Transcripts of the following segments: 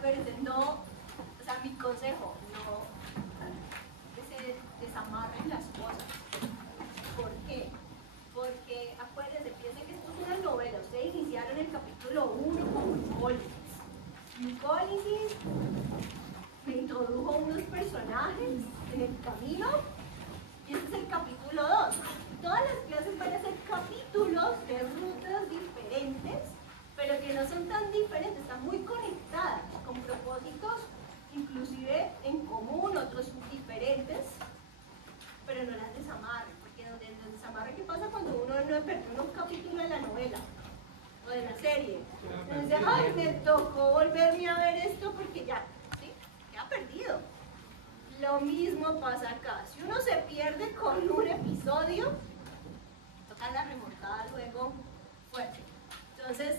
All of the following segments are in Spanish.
acuérdense, no, o sea, mi consejo, no que se desamarren las cosas. ¿Por qué? Porque acuérdense, piensen que esto es una novela. Ustedes iniciaron el capítulo 1 con glucólisis. Glucólisis me introdujo unos personajes en el camino y este es el capítulo 2. Todas las clases van a ser capítulos de rutas diferentes, pero que no son tan diferentes, están muy conectadas, con propósitos inclusive en común, otros diferentes, pero no las desamarren, porque donde las desamarren, ¿qué pasa cuando uno no perdió un capítulo de la novela o de la serie? Entonces, ay, me tocó volverme a ver esto porque ya, ¿sí? Ya perdido. Lo mismo pasa acá. Si uno se pierde con un episodio, toca la remontada luego fuerte. Entonces,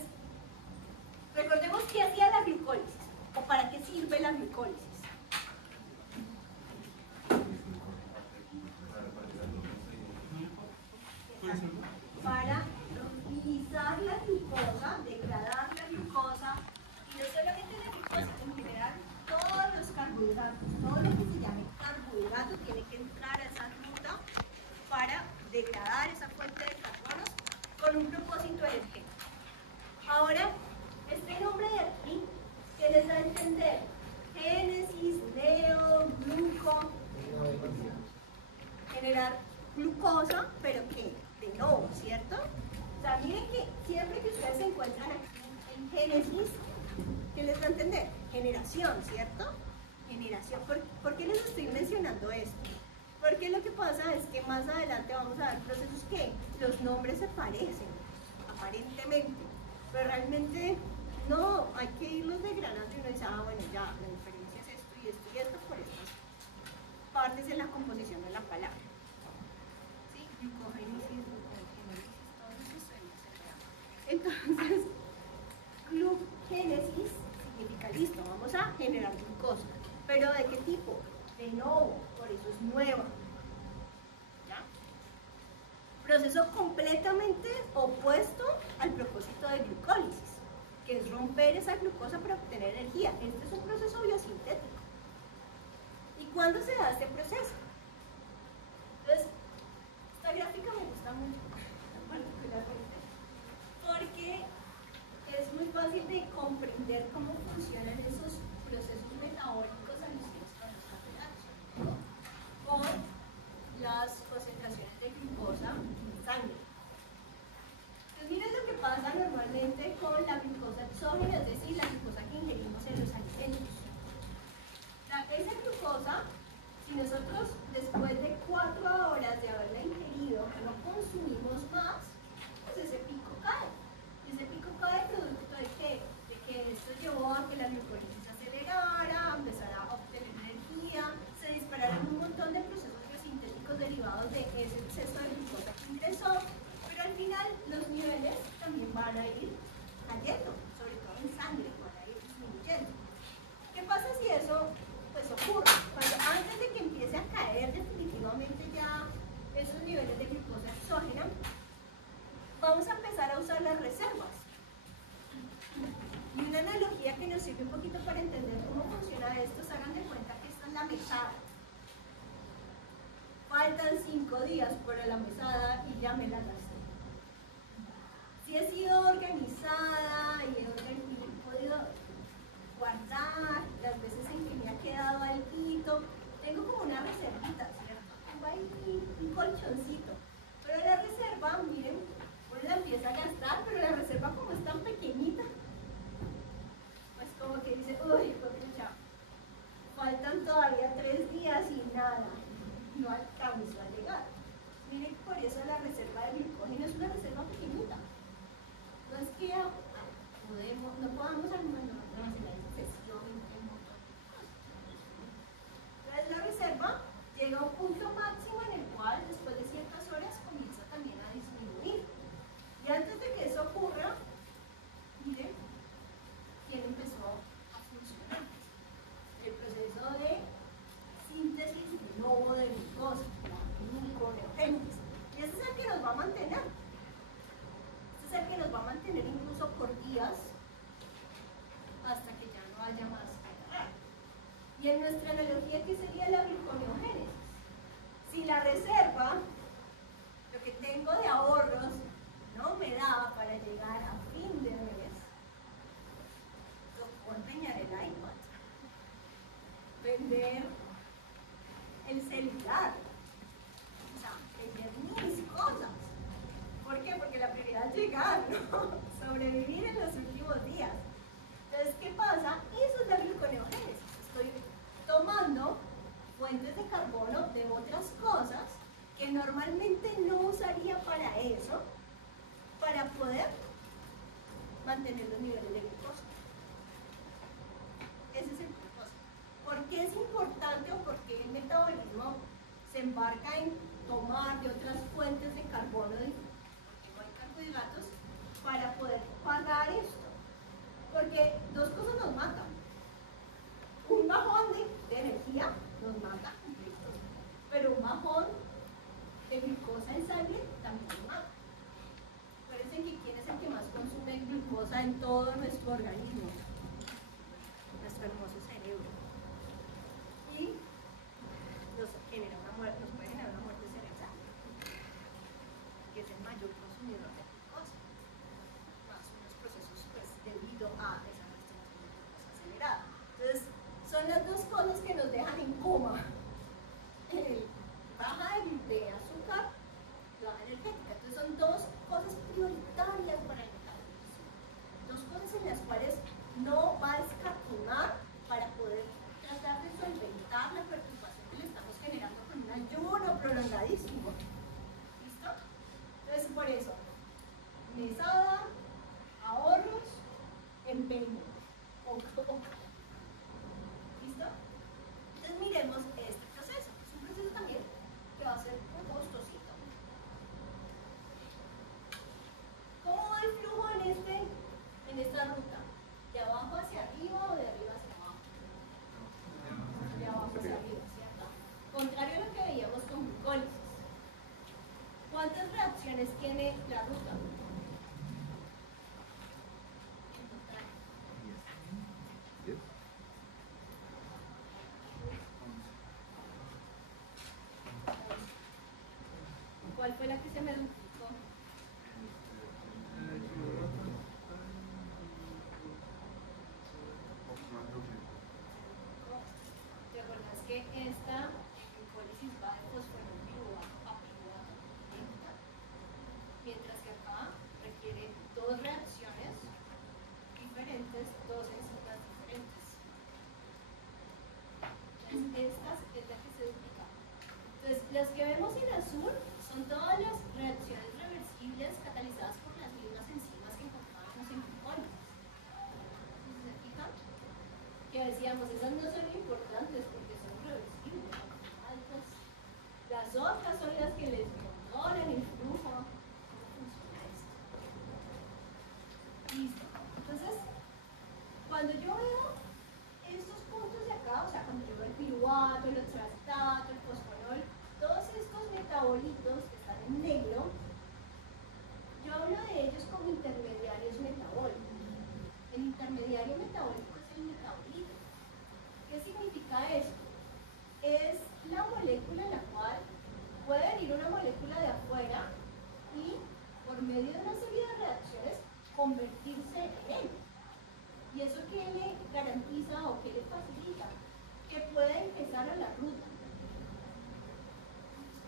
recordemos qué hacía la glucólisis o para qué sirve la glucólisis. Para utilizar la glucosa, degradar la glucosa, y no solamente la glucosa, en general todos los carbohidratos, todo lo que se llame carbohidrato tiene que entrar a esa ruta para degradar esa fuente de carbonos con un propósito energético. Ahora, este nombre de aquí, ¿qué les da a entender? Génesis, neo, gluco, generar glucosa, pero ¿qué? De nuevo, ¿cierto? O sea, miren que siempre que ustedes se encuentran aquí en Génesis, ¿qué les da a entender? Generación, ¿cierto? Generación. ¿Por qué les estoy mencionando esto? Porque lo que pasa es que más adelante vamos a ver procesos que los nombres se parecen, aparentemente, pero realmente no, hay que irlos desgranando y uno dice, ah, bueno, ya, la diferencia es esto y esto por estas partes en la composición de la palabra. ¿Sí? Glucogénesis, glucogénesis, todo eso se entonces, glucogénesis significa listo, vamos a generar glucosa. ¿Pero de qué tipo? De nuevo, por eso es nueva. ¿Ya? Proceso completamente opuesto al propósito de glucólisis, que es romper esa glucosa para obtener energía. Este es un proceso biosintético. ¿Y cuándo se da este proceso? Entonces, esta gráfica me gusta mucho, particularmente, porque es muy fácil de comprender cómo funcionan esos procesos metabólicos asociados a los carbohidratos, con las concentraciones de glucosa en sangre. Entonces, miren lo que pasa normalmente con la glucosa exógena, es decir, la glucosa que ingerimos en los alimentos. Esa glucosa, si nosotros después de 4 horas de haberla ingerido no consumimos más, pues ese pico cae. Y ese pico cae producto de qué? De que esto llevó a que la glucólisis se acelerara, empezara a obtener energía, se dispararan un montón de procesos biosintéticos derivados de ese exceso de glucosa que ingresó, pero al final los niveles también van a ir cayendo, sobre todo en sangre, van a ir disminuyendo. ¿Qué pasa si eso pues ocurre? Cuando antes de que empiece a caer definitivamente ya esos niveles de glucosa exógena, vamos a empezar a usar las reservas. Y una analogía que nos sirve un poquito para entender cómo funciona esto, se hagan de cuenta que esta es la mesada. Faltan 5 días para la mesada y ya me la gasté. Si he sido organizada y he podido guardar las veces en que me ha quedado algo, tengo como una reservita, ¿cierto? Tengo ahí un colchoncito. Pero la reserva, miren, uno la empieza a gastar, pero la reserva como es tan pequeñita, pues como que dice, uy, pucha, faltan todavía 3 días y nada, no alcanzo a llegar. Miren, por eso la reserva de glucógeno es una reserva pequeñita. No es que no podamos almacenar excesivamente un montón de cosas. Entonces la reserva llega a un punto máximo en el cual después de ciertas horas comienza también a disminuir. Y antes de que eso ocurra, miren quién empezó a funcionar. El proceso de síntesis de nuevo de glucosa, la gluconeogénesis. Y ese es el que nos va a mantener. sobrevivir en los últimos días. Entonces, ¿qué pasa? Eso es la gluconeogénesis. Estoy tomando fuentes de carbono de otras cosas que normalmente no usaría para eso, para poder mantener los niveles de glucosa. Ese es el propósito. ¿Por qué es importante o por qué el metabolismo se embarca en tomar de otras fuentes de carbono, porque no hay carbohidratos, para poder pagar esto? Porque dos cosas nos matan. Un bajón de energía nos mata, pero un bajón de glucosa en sangre también nos mata. Acuérdense que quién es el que más consume glucosa en todo nuestro organismo, nuestro hermoso cerebro. Y nos genera una muerte, nos puede generar una muerte cerebral, que es el mayor consumidor de glucosa, más unos procesos pues, debido a esa restricción de glucosa acelerada. Entonces, son las dos cosas que nos dejan en coma. Baja de azúcar, baja energética. Entonces son dos cosas prioritarias para el metabolismo. Dos cosas en las cuales no va a escatimar para poder tratar de solventar la perturbación que le estamos generando con un ayuno prolongadísimo. ¿Listo? Entonces por eso, mesada, ahorros, empeño. ¿Listo? Entonces miremos este proceso. Es un proceso también que va a ser muy costosito. ¿Cómo va el flujo en esta ruta? ¿De abajo hacia arriba o de arriba hacia abajo? De abajo hacia arriba, ¿cierto? Contrario a lo que veíamos con glucólisis. ¿Cuántas reacciones tiene la ruta? En total. 10. ¿Cuál fue la que se me duplicó? ¿Te acuerdas que esta glucólisis va de fosforo piruvato a piruvato? Mientras que acá requiere dos reacciones diferentes, dos enzimas diferentes. Entonces, esta es la que se duplica. Entonces, las que vemos en azul son todas las reacciones reversibles catalizadas por las mismas enzimas que encontrábamos en glucólisis. ¿Se fijan? Que decíamos, esas no son importantes porque son reversibles, altas. Las otras son las que les controlan el flujo. ¿Cómo funciona esto? Listo. Entonces, cuando yo veo estos puntos de acá, o sea, cuando yo veo el piruvato, el oxalato, el fosforol, todos estos metabolitos que están en negro, yo hablo de ellos como intermediarios metabólicos. El intermediario metabólico es el metabolito. ¿Qué significa esto? Es la molécula en la cual puede venir una molécula de afuera y por medio de una serie de reacciones convertirse en él. ¿Y eso qué le garantiza o qué le facilita? Que pueda empezar a la ruta.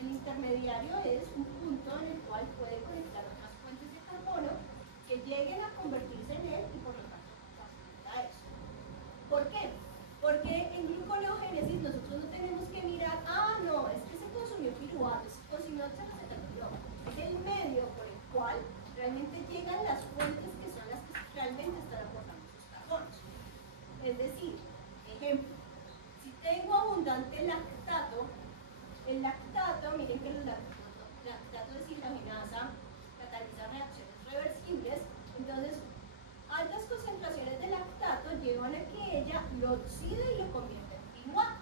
El intermediario es un punto en el cual puede conectar otras fuentes de carbono que lleguen a convertirse en él y por lo tanto facilita eso. ¿Por qué? Porque en gluconeogénesis nosotros no tenemos que mirar, no, es que se consumió piruvato, o si no se terminó. Es el medio por el cual realmente llegan las fuentes que son las que realmente están aportando sus carbonos. Es decir, ejemplo, si tengo abundante lactato, el lactato, miren que el lactato deshidrogenasa cataliza reacciones reversibles, entonces altas concentraciones de lactato llevan a que ella lo oxide y lo convierta en piruvato.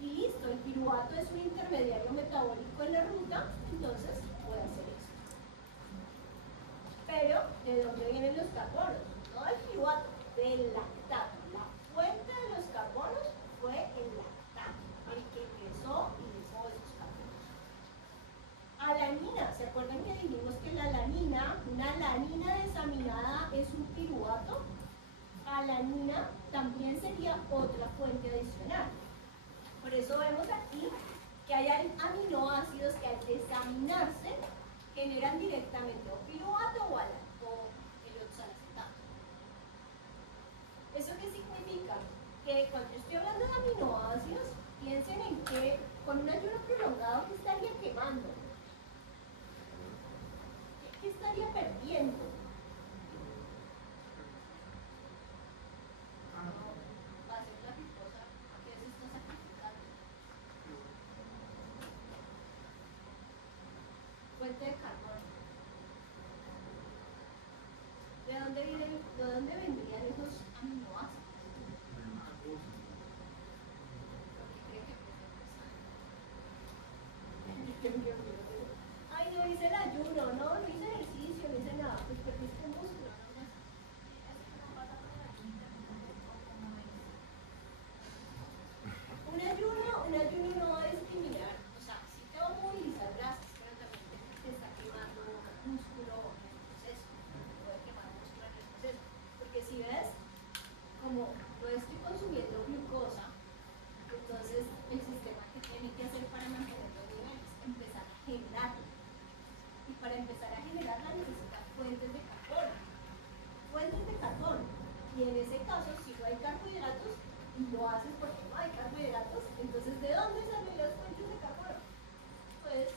Y listo, el piruvato es un intermediario metabólico en la ruta, entonces puede hacer eso. Pero, ¿de dónde vienen los carbonos? No del piruvato, del lactato. La fuente de los carbonos fue el lactato, el que ingresó y dejó esos carbonos. Alanina, ¿se acuerdan que dijimos que la alanina, una alanina desaminada es un piruvato? Alanina también sería otra fuente adicional. Por eso vemos aquí que hay aminoácidos que al desaminarse generan directamente o piruvato o con un ayuno prolongado, ¿qué estaría quemando? ¿Qué estaría perdiendo? Va a ser la glucosa, ¿a qué se está sacrificando? Fuente de carbón. ¿De dónde vendrían esos aminoácidos? Ay, no hice el ayuno, no hice ejercicio, no hice nada, pues perdiste músculo, no más. Un ayuno no va a discriminar, o sea, sí te va a movilizar grasas, pero también te está quemando músculo en el proceso, puede quemar músculo en el proceso, porque si ves, como no estoy consumiendo glucosa, entonces el sistema que tiene que hacer para mantener los niveles, empezar a generarla, y para empezar a generarla necesita fuentes de carbón, y en ese caso si no hay carbohidratos, y lo haces porque no hay carbohidratos, entonces ¿de dónde salen las fuentes de carbono? Pues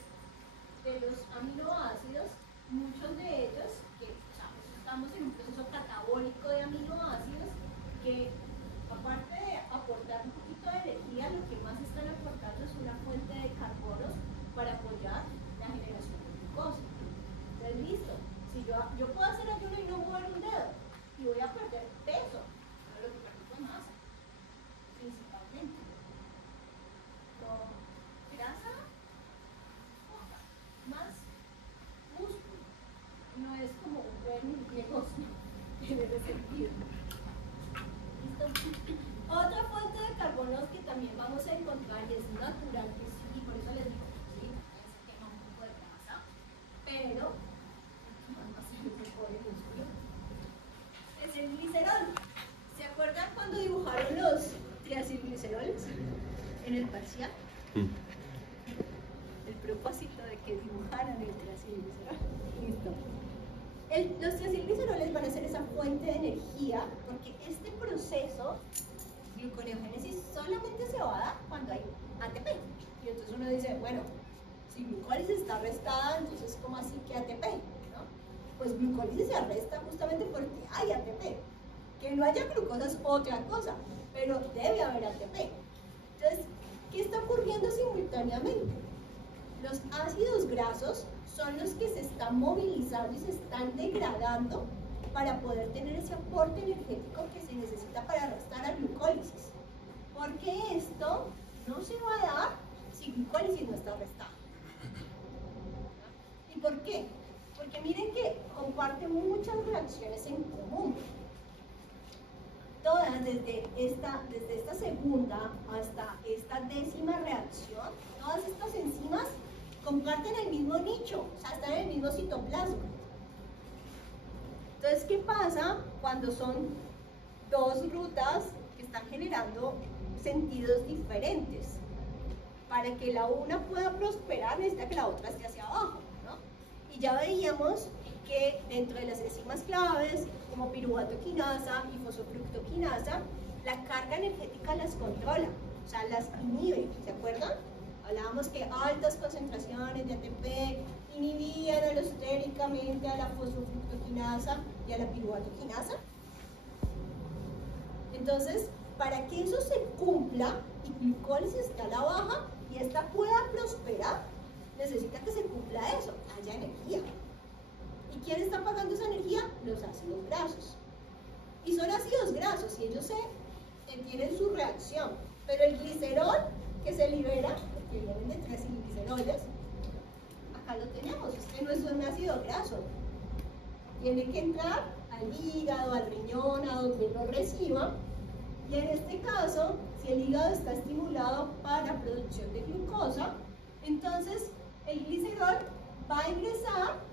de los aminoácidos, muchos de ellos, que o sea, pues estamos en un proceso catabólico de aminoácidos, que aparte de aportar un poquito de energía, lo que más están aportando es una fuente de carbonos para apoyar la generación de glucosa. Entonces, listo, si yo puedo hacer ayuno y no mover un dedo, y voy a perder peso, pero lo que perdí fue masa, principalmente. No, grasa, poca, más músculo. No es como un buen negocio en ese sentido. ¿Listo? Otra fuente de carbonos que también vamos a encontrar y es natural, que sí, por eso les digo que sí, también se quema un poco de grasa, pero es el glicerol. ¿Se acuerdan cuando dibujaron los triacilgliceroles en el parcial? El propósito de que dibujaran el triacilglicerol. Listo. Los triacilgliceroles van a ser esa fuente de energía, porque este proceso, gluconeogénesis, solamente se va a dar cuando hay ATP. Y entonces uno dice, bueno, si glucólisis está arrestada, entonces ¿cómo así que ATP? ¿No? Pues glucólisis se arresta justamente porque hay ATP. Que no haya glucosa es otra cosa, pero debe haber ATP. Entonces, ¿qué está ocurriendo simultáneamente? Los ácidos grasos son los que se están movilizando y se están degradando para poder tener ese aporte energético que se necesita para arrestar la glucólisis. Porque esto no se va a dar si glucólisis no está arrestada. ¿Y por qué? Porque miren que comparten muchas reacciones en común. Todas, desde esta segunda hasta esta 10ª reacción, todas estas enzimas comparten el mismo nicho, o sea, están en el mismo citoplasma. Entonces, ¿qué pasa cuando son dos rutas que están generando sentidos diferentes? Para que la una pueda prosperar, necesita que la otra esté hacia abajo, ¿no? Y ya veíamos que dentro de las enzimas claves, como piruvato-quinasa y fosfofructoquinasa, la carga energética las controla, o sea, las inhibe, ¿se acuerdan? Hablábamos que altas concentraciones de ATP inhibían alostéricamente a la fosfofructoquinasa y a la piruvato-quinasa. Entonces, para que eso se cumpla y glucólisis está a la baja y esta pueda prosperar, necesita que se cumpla eso, haya energía. ¿Y quién está pagando esa energía? Los ácidos grasos. Y son ácidos grasos y ellos tienen su reacción. Pero el glicerol que se libera, que vienen de triacilgliceroles, acá lo tenemos. Este no es un ácido graso. Tiene que entrar al hígado, al riñón, a donde lo reciba. Y en este caso, si el hígado está estimulado para producción de glucosa, entonces el glicerol va a ingresar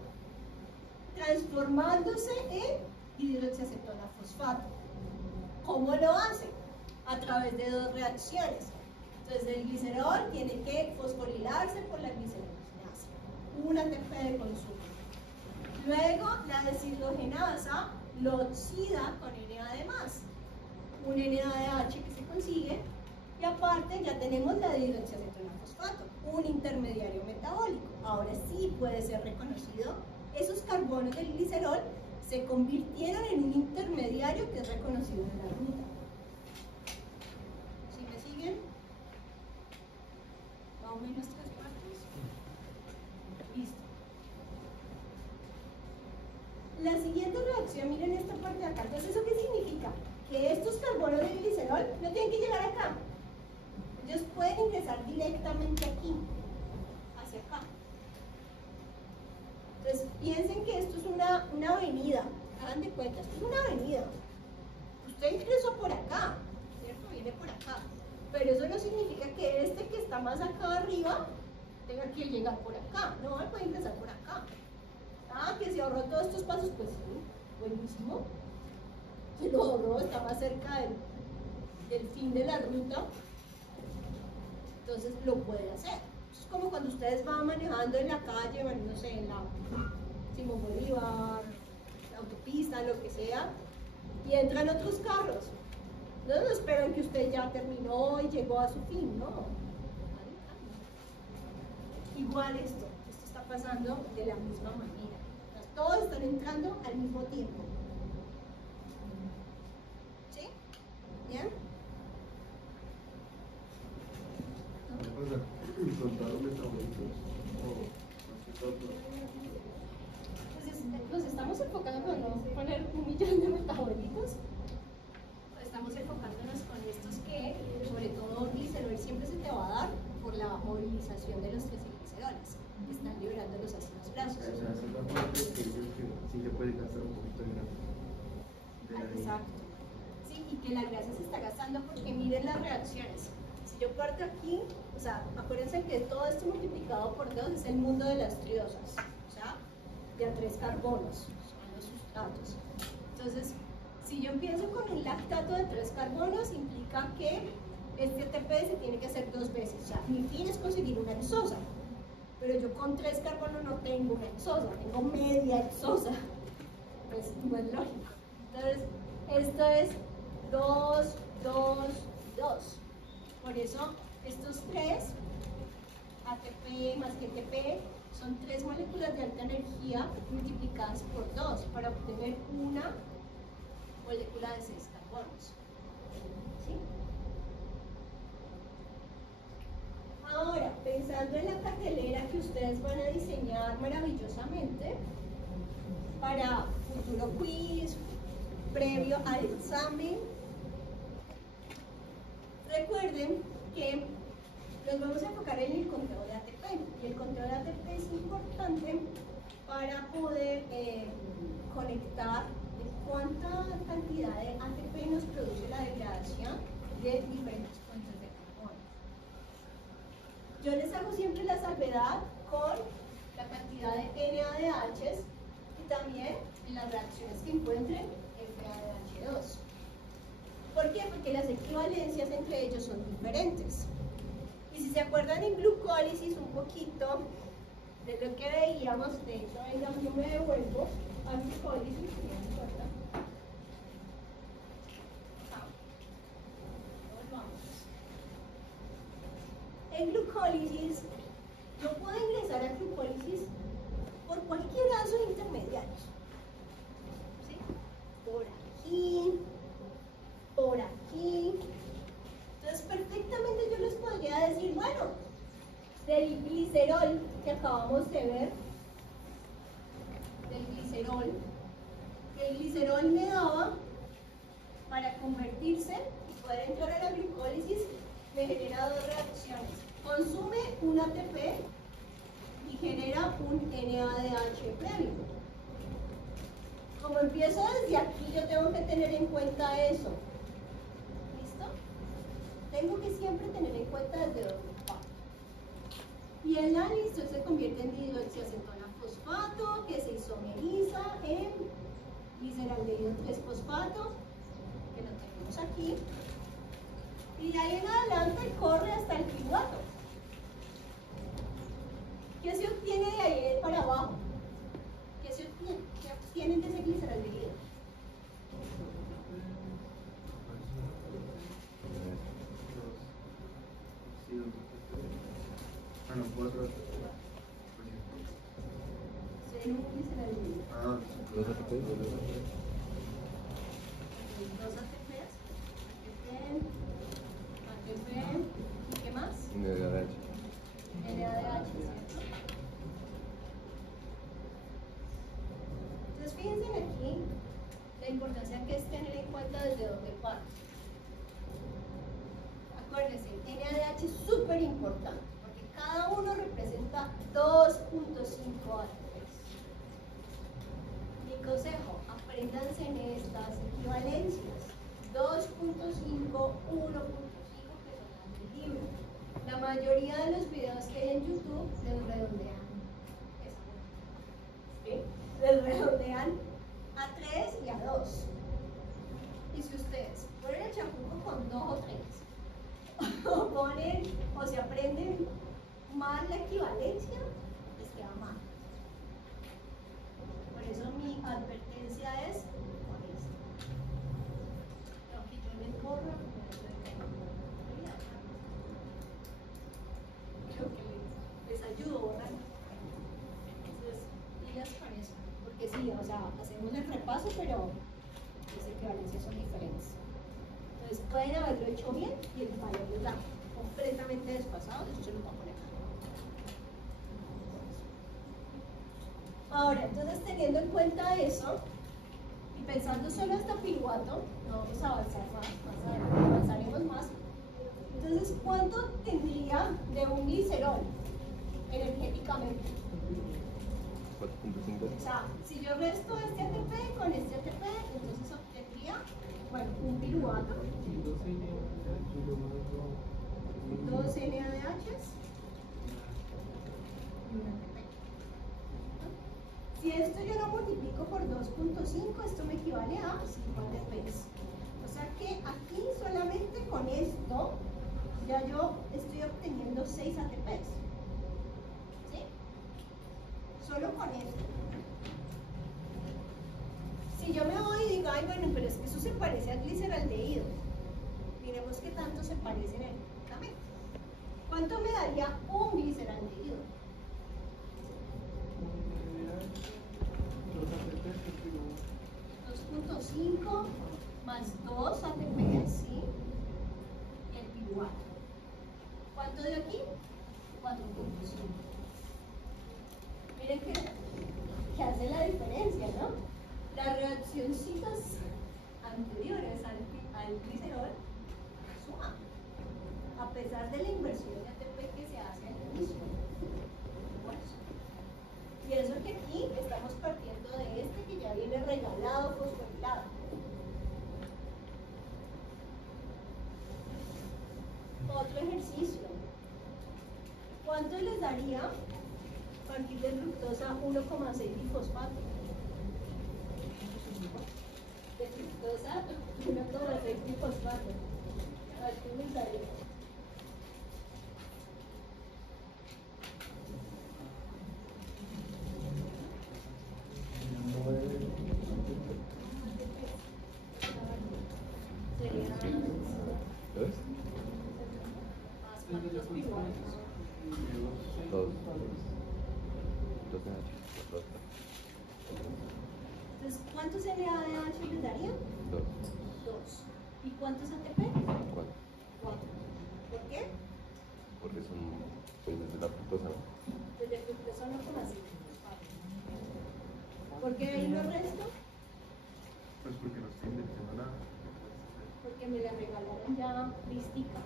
transformándose en hidroxiacetona fosfato. ¿Cómo lo hace? A través de dos reacciones. Entonces el glicerol tiene que fosforilarse por la glicerolinasa, un ATP de consumo. Luego la deshidrogenasa lo oxida con NAD+, un NADH que se consigue Y aparte ya tenemos la dihidroxiacetona-fosfato, un intermediario metabólico. Ahora sí puede ser reconocido. Esos carbonos del glicerol se convirtieron en un intermediario que es reconocido en la ruta. ¿Sí me siguen? Más o menos 3 partes. Listo. La siguiente reacción, miren esta parte de acá. Entonces, ¿eso qué significa? Que estos carbonos del glicerol no tienen que llegar acá. Ellos pueden ingresar directamente aquí, hacia acá. Entonces, piensen que esto es una avenida. Hagan de cuenta, esto es una avenida. Usted ingresó por acá, ¿cierto? Viene por acá. Pero eso no significa que este que está más acá arriba tenga que llegar por acá. No, él puede ingresar por acá. Ah, que se ahorró todos estos pasos, pues sí, buenísimo. Se lo ahorró, está más cerca del fin de la ruta. Entonces lo puede hacer. Es como cuando ustedes van manejando en la calle, no sé, en la Simón Bolívar, la autopista, lo que sea, y entran otros carros. No esperan que usted ya terminó y llegó a su fin, no. Igual esto está pasando de la misma manera. Entonces, todos están entrando al mismo tiempo. ¿Sí? ¿Bien? Contar los metabolitos Entonces, nos estamos enfocando en no poner 1 millón de metabolitos. Estamos enfocándonos con estos que, sobre todo, glicerol siempre se te va a dar por la movilización de los triacilgliceroles, que están liberando los ácidos grasos. O sea, esa es la parte que dices que sí se puede gastar un poquito de grasa. Exacto. Sí, y que la grasa se está gastando porque miren las reacciones. Si yo parto aquí, o sea, acuérdense que todo esto multiplicado por 2 es el mundo de las triosas, o sea, de a 3 carbonos, son los sustratos. Entonces, si yo empiezo con un lactato de 3 carbonos, implica que este ATP se tiene que hacer 2 veces. O sea, mi fin es conseguir una hexosa, pero yo con 3 carbonos no tengo una hexosa, tengo media hexosa. Pues no es lógico. Entonces, esto es 2, 2, 2. Por eso, estos 3, ATP más GTP, son 3 moléculas de alta energía multiplicadas por 2 para obtener una molécula de 6 carbonos. ¿Sí? Ahora, pensando en la cartelera que ustedes van a diseñar maravillosamente para futuro quiz, previo al examen, recuerden que nos vamos a enfocar en el conteo de ATP. Y el conteo de ATP es importante para poder conectar cuánta cantidad de ATP nos produce la degradación de diferentes fuentes de carbono. Yo les hago siempre la salvedad con la cantidad de NADHs y también en las reacciones que encuentren FADH2. ¿Por qué? Porque las equivalencias entre ellos son diferentes. Y si se acuerdan en glucólisis un poquito de lo que veíamos, de hecho, venga, yo me devuelvo a glucólisis, si no importa. En glucólisis, yo puedo ingresar a glucólisis por cualquiera de sus intermediarios. ¿Sí? Por aquí, por aquí. Entonces, perfectamente yo les podría decir, bueno, del glicerol que acabamos de ver, que el glicerol me daba para convertirse y poder entrar a la glucólisis, me genera 2 reacciones. Consume un ATP y genera un NADH previo. Como empiezo desde aquí, yo tengo que tener en cuenta eso. ¿Listo? Tengo que siempre tener en cuenta desde dónde va. Y el listo se convierte en dihidroxiacetona-fosfato, que se isomeriza en gliceraldehído 3-fosfato, que lo tenemos aquí. Y de ahí en adelante corre hasta el piruvato. ¿Qué se obtiene de ahí para abajo? ¿Qué se obtiene? ¿Qué obtienen de ese gliceraldehído? Ah, no puedo hacer. Ser un gliceraldehído. Ah, Dos ATPs, dos ATPs. Dos ATPs, ATP, ¿y qué más? NADH. NADH, ¿cierto? Entonces fíjense aquí la importancia que es tener en cuenta desde dónde parte. Acuérdense, NADH es súper importante porque cada uno representa 2.5 ATPs. Mi consejo, apréndanse en estas equivalencias. 2.5, 1.5 que son las del libro. La mayoría de los videos que hay en YouTube les redondean esa nota. ¿Sí? Les redondean a 3 y a 2. Y si ustedes ponen el champú con 2 o 3, o ponen o se aprenden mal la equivalencia, les queda mal. Por eso mi advertencia es con esto. Aunque yo les borro, creo que les ayudo a borrar. Entonces, pilas con eso. Porque sí, o sea, hacemos el repaso, pero las equivalencias son diferentes. Entonces, pueden haberlo hecho bien y el fallo les da completamente desfasado. Eso se lo voy a poner acá. Ahora, entonces teniendo en cuenta eso y pensando solo hasta piruvato, no vamos a avanzar más adelante, avanzaremos más. Entonces, ¿cuánto tendría de un glicerol energéticamente? 4.5. O sea, si yo resto este ATP con este ATP, entonces obtendría, bueno, un piruvato, 2 NADHs y un ATP. Si esto yo lo multiplico por 2.5, esto me equivale a 5 ATPs. O sea que aquí solamente con esto ya yo estoy obteniendo 6 ATPs. ¿Sí? Solo con esto. Si yo me voy y digo, ay bueno, pero es que eso se parece al gliceraldehído. Miremos qué tanto se parecen energéticamente. ¿Cuánto me daría un gliceraldehído? 2.5 más 2 ATP, ¿sí? Y el piruvato. ¿Cuánto de aquí? 4.5. Miren que hace la diferencia, ¿no? Las reaccioncitas anteriores al glicerol suman, a pesar de la inversión de ATP que se hace al inicio. Y eso que aquí estamos partiendo de este que ya viene regalado, fosforilado. Otro ejercicio. ¿Cuánto les daría partir de fructosa 1,6 bifosfato? De fructosa 1,6 bifosfato. A ver qué les daría. ¿Ves? Dos. Dos NH. Dos. Entonces, ¿cuántos NADH les daría? Dos. 2. ¿Y cuántos ATP? Cuatro. 4. ¿Por qué? Porque son pues desde la fructosa, ¿no? Desde fructosa 1,5. ¿Por qué ahí lo resto? pues porque no estoy invirtiendo nada. Porque me la regalaron ya listica.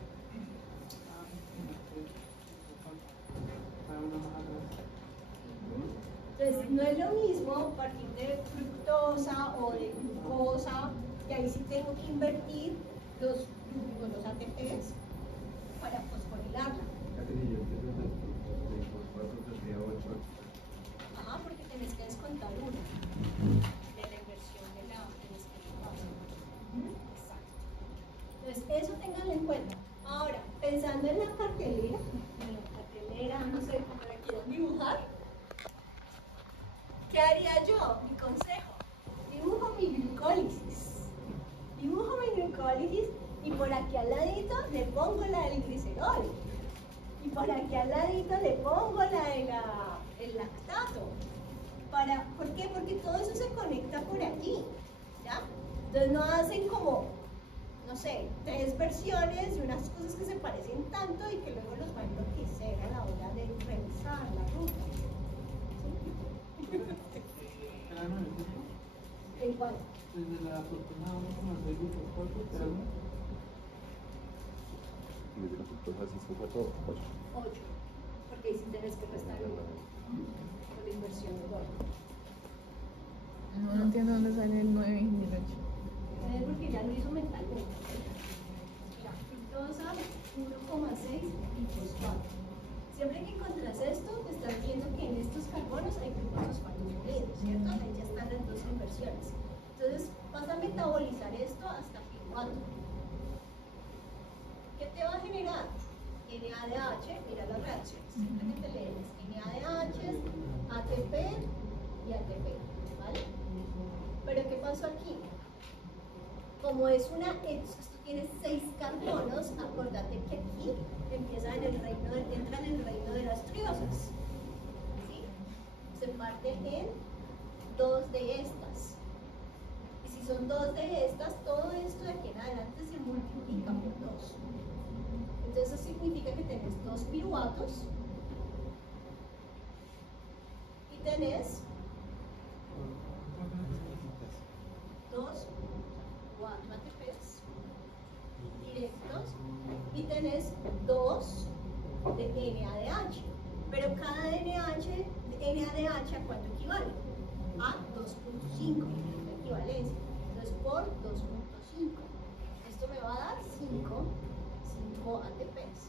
Entonces, no es lo mismo partir de fructosa o de glucosa, que ahí sí tengo que invertir los ATPs para fosforilarla. Fíjate que yo empiezo de fosfato tendría 8. Ajá, porque tienes que descontar una de la inversión de la glucosa. Exacto. Entonces, eso ténganlo en cuenta. Ahora, pensando en la cartelera, no sé cómo la quieran dibujar. ¿Qué haría yo? Mi consejo. Dibujo mi glucólisis. Dibujo mi glucólisis y por aquí al ladito le pongo la del glicerol. Y por aquí al ladito le pongo el lactato. ¿Por qué? Porque todo eso se conecta por aquí, ¿ya? Entonces no hacen como, no sé, 3 versiones de unas cosas que se parecen tanto y que luego los va a enloquecer a la hora de revisar la ruta. ¿Sí? ¿En cuál? Desde la fructosa vamos a hacer grupos, ¿cuántos te dan? Y desde la fructosa 6,4, 8. 8, porque ahí sí tenés que restar uno por la inversión de gol. No entiendo dónde sale el 9 ni el 8. Porque ya lo hizo mentalmente. Mira, fructosa 1,6 y fosfato. Siempre que encuentras esto, te estás viendo que en estos carbonos hay grupos fosfatos unidos, ¿cierto? Ahí ya están las 2 inversiones. Entonces, vas a metabolizar esto hasta P4. ¿Qué te va a generar? NADH, mira las reacciones. Simplemente lees NADH, ATP y ATP, ¿vale? Pero ¿qué pasó aquí? Como es esto tiene 6 carbonos, acordate que aquí entra en el reino de las triosas. ¿Sí? Se parte en 2 de estas. Y si son 2 de estas, todo esto de aquí en adelante se multiplica por 2. Entonces eso significa que tenés 2 piruvatos y tenés 2, 4 ATPs directos y tenés 2 de NADH. Pero cada NADH ¿a cuánto equivale? A 2.5 de equivalencia. Entonces por 2.5. Esto me va a dar 5 ATPs.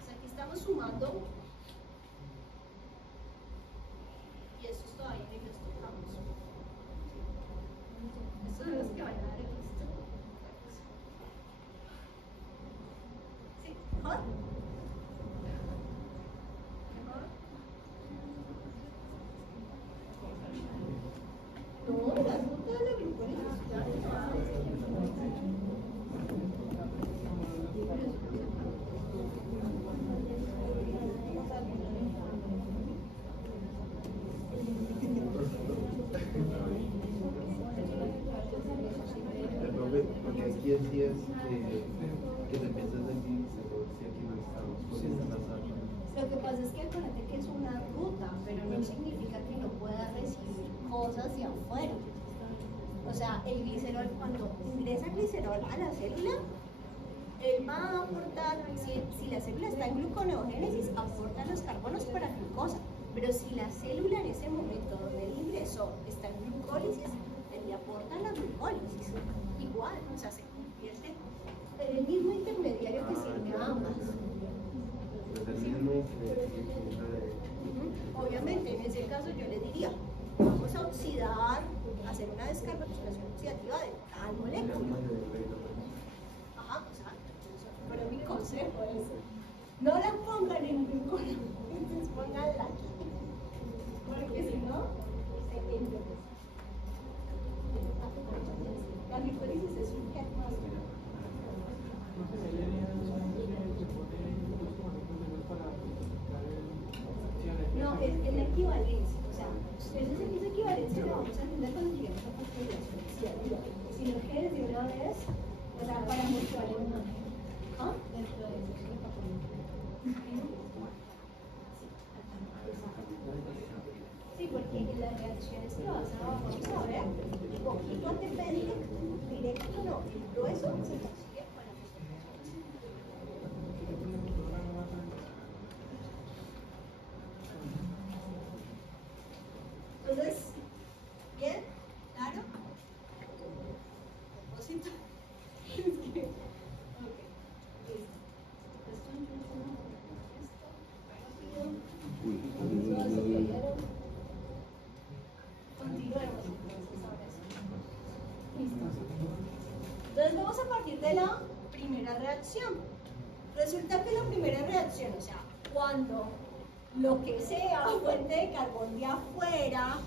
O sea, aquí estamos sumando y estos todavía ni los tocamos. Estos son los que van a dar el resto. ¿Sí? ¿Mejor? ¿Mejor? No, la ruta de la glucólisis ya Porque aquí decías que se piensa sentir, si aquí no estamos, porque están las armas. Lo que pasa es que acuérdate que es una ruta, pero no significa que no pueda recibir cosas de afuera. O sea, el glicerol, cuando ingresa glicerol a la célula, él va a aportar, si la célula está en gluconeogénesis, aporta los carbonos para glucosa. Pero si la célula en ese momento donde él ingresó está en glucólisis, él le aporta la glucólisis. Igual, o sea, se convierte en el mismo intermediario que sirve a ambas. Obviamente, en ese caso yo le diría, vamos a oxidar, hacer una descarboxilación oxidativa de tal molécula. Ajá, exacto. Pero mi consejo es, no la pongan en glucosa, entonces pónganla aquí. Porque si no, se enloquece. La glucólisis es un headmaster. No, es la equivalencia, o sea, esa equivalencia la vamos a entender cuando lleguemos a postulación oxidativa. Si lo quieres de una vez, o sea, para mostrar el imagen. ¿Ah? Dentro de eso, sí, porque en las reacciones que vamos a ver, poquito ATP directo no, el grueso se consigue con la postulación. Entonces, ¿bien? ¿Claro? Propósito. Es que, ok, listo. Esto rápido. Continuemos entonces ahora sí. Listo. Entonces vamos a partir de la primera reacción. Resulta que la primera reacción, o sea, cuando lo que sea fuente de carbón de afuera,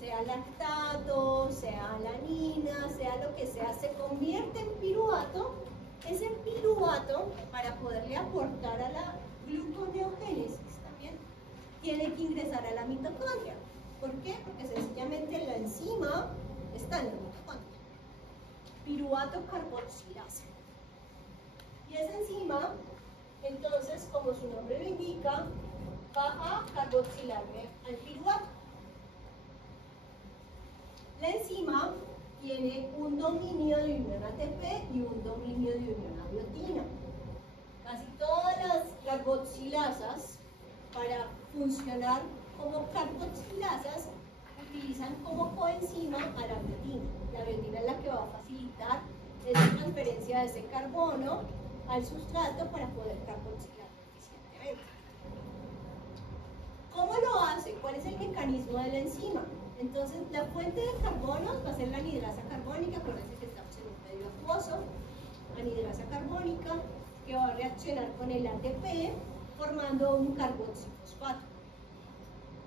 sea lactato, sea alanina, sea lo que sea, se convierte en piruvato, ese piruvato, para poderle aportar a la gluconeogénesis también, tiene que ingresar a la mitocondria. ¿Por qué? Porque sencillamente la enzima está en la mitocondria. Piruvato carboxilasa. Y esa enzima, entonces, como su nombre lo indica, va a carboxilarle al piruvato. La enzima tiene un dominio de unión ATP y un dominio de unión a biotina. Casi todas las carboxilasas, para funcionar como carboxilasas, utilizan como coenzima a la biotina. La biotina es la que va a facilitar esa transferencia de ese carbono al sustrato para poder carboxilar eficientemente. ¿Cómo lo hace? ¿Cuál es el mecanismo de la enzima? Entonces, la fuente de carbonos va a ser la anhidrasa carbónica, acuérdense que estamos en un medio acuoso, anhidrasa carbónica, que va a reaccionar con el ATP formando un carboxifosfato.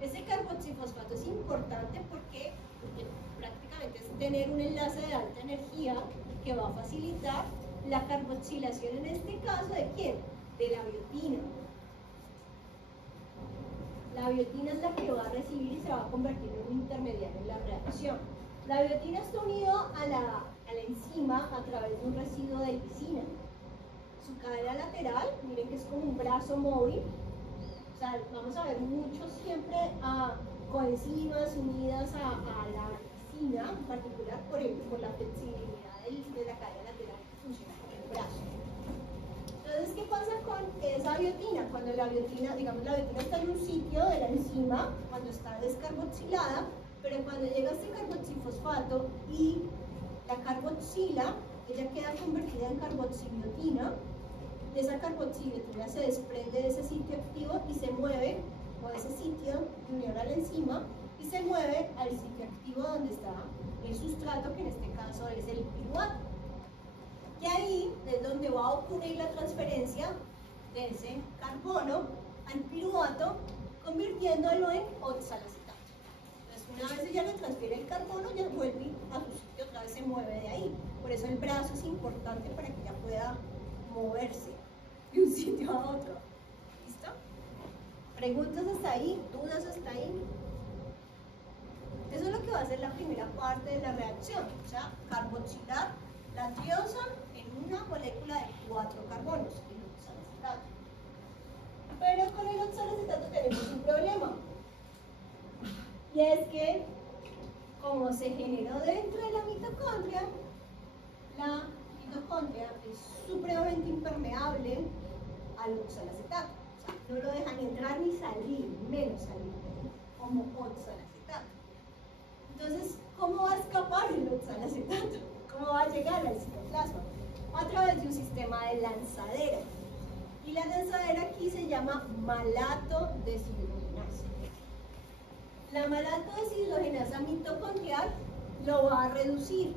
Ese carboxifosfato es importante porque prácticamente es tener un enlace de alta energía que va a facilitar la carboxilación, en este caso, ¿de quién? De la biotina. La biotina es la que va a recibir y se va a convertir en un intermediario en la reacción. La biotina está unida a la enzima a través de un residuo de lisina. Su cadena lateral, miren que es como un brazo móvil. O sea, vamos a ver mucho siempre a coenzimas unidas a la lisina, en particular por la flexibilidad de la cadena lateral que funciona como el brazo. Entonces, ¿qué pasa con esa biotina? Cuando la biotina, digamos, la biotina está en un sitio de la enzima, cuando está descarboxilada, pero cuando llega este carboxifosfato y la carboxila, ella queda convertida en carboxibiotina. Esa carboxibiotina se desprende de ese sitio activo y se mueve, o ese sitio de unión a la enzima, y se mueve al sitio activo donde está el sustrato, que en este caso es el piruvato. Y ahí es donde va a ocurrir la transferencia de ese carbono al piruvato, convirtiéndolo en oxalacetato. Entonces, una vez ella le transfiere el carbono, ya vuelve a su sitio, otra vez se mueve de ahí. Por eso el brazo es importante para que ella pueda moverse de un sitio a otro. ¿Listo? ¿Preguntas hasta ahí? ¿Dudas hasta ahí? Eso es lo que va a ser la primera parte de la reacción, o sea, carboxilar la triosa en una molécula de 4 carbonos, el oxalacetato. Pero con el oxalacetato tenemos un problema. Y es que, como se generó dentro de la mitocondria es supremamente impermeable al oxalacetato. O sea, no lo dejan entrar ni salir, menos salir, como oxalacetato. Entonces, ¿cómo va a escapar el oxalacetato? ¿Cómo va a llegar al citoplasma? A través de un sistema de lanzadera. Y la lanzadera aquí se llama malato deshidrogenasa. La malato deshidrogenasa mitocondrial lo va a reducir.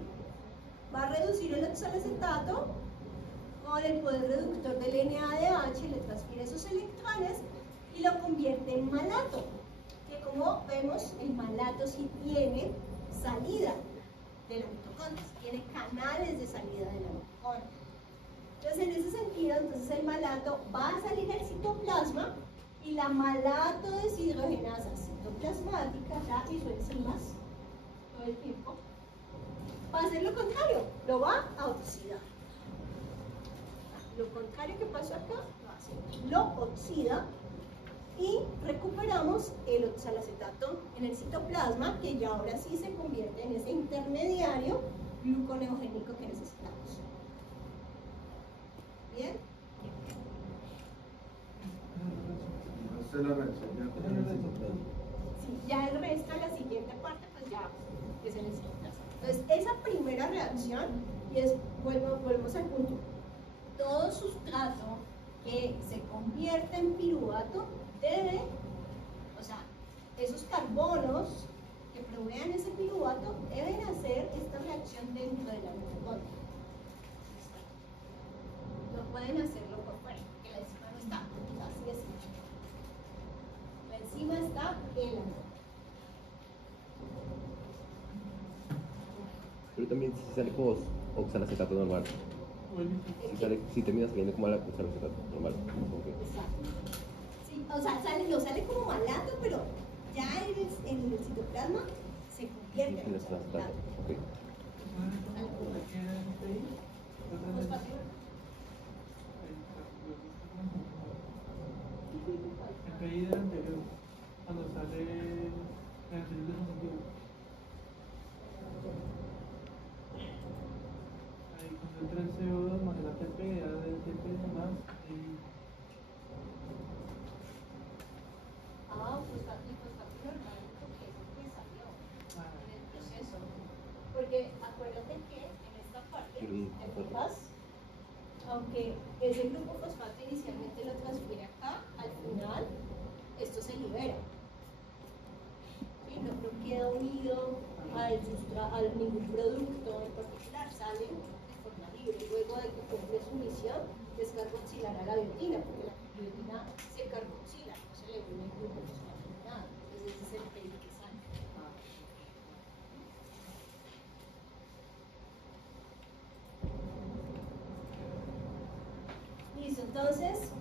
Va a reducir el oxalacetato con el poder reductor del NADH, le transfiere esos electrones y lo convierte en malato. Que como vemos, el malato sí tiene salida de la mitocondria, tiene canales de salida de la mitocondria. Entonces, en ese sentido, el malato va a salir al citoplasma y la malato deshidrogenasa citoplasmática, ya hizo enzimas todo el tiempo, va a hacer lo contrario, lo va a oxidar. Lo contrario que pasó acá, lo oxida y recuperamos el oxalacetato en el citoplasma, que ya ahora sí se convierte en ese intermediario gluconeogénico que necesitamos. ¿Bien? Esta es la reacción ya. Sí, ya el resto, la siguiente parte, pues ya es en el citoplasma. Entonces, esa primera reacción, y es, volvemos al punto, todo sustrato que se convierte en piruvato debe, o sea, esos carbonos que provean ese piruvato deben hacer esta reacción dentro de la mitocondria. No pueden hacerlo por fuera, porque la enzima no está, así es. La enzima está en la mitocondria. Pero también si sale como oxalacetato normal. Si termina saliendo como la cosa normal. Como que- Exacto. Sí, o sea, no sale como malato, pero ya en el citoplasma se convierte en nuestra fosfatilo. ok. Fosfatilo. En PI del anterior, cuando sale el anterior de positivo. Ahí cuando entra el CO2 más el ATP, ADP más y Fosfatilo orgánico, que es el que salió en el ah, proceso. Porque acuérdate que en esta parte, ¿te fijas? Aunque ese grupo fosfato inicialmente lo transfiere acá, al final esto se libera. ¿Sí? No queda unido a ningún producto en particular, sale de forma libre. Luego de que cumple su misión, descarboxilar a la biotina, porque la biotina se carboxila, no se le une el grupo fosfato ni nada. Entonces ese es el PI que sale. Listo, entonces,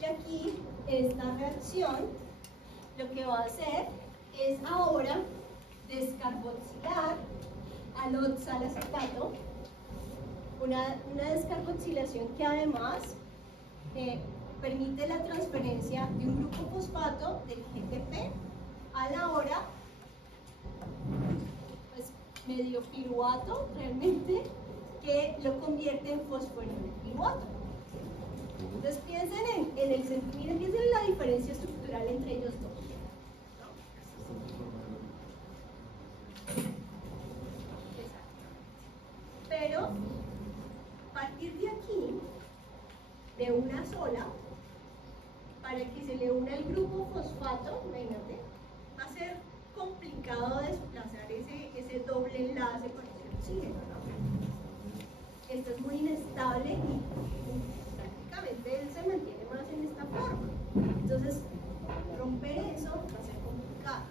y aquí esta reacción lo que va a hacer es ahora descarboxilar al oxalacetato, una descarboxilación que además permite la transferencia de un grupo fosfato del GTP a la hora, pues medio piruvato realmente, que lo convierte en fosforiluropiruvato. Entonces piensen miren, piensen en la diferencia estructural entre ellos dos. Pero a partir de aquí, de una sola, para que se le una el grupo fosfato, imagínate, va a ser complicado desplazar ese doble enlace con ese oxígeno, ¿no? Esto es muy inestable y prácticamente él se mantiene más en esta forma. Entonces, romper eso va a ser complicado.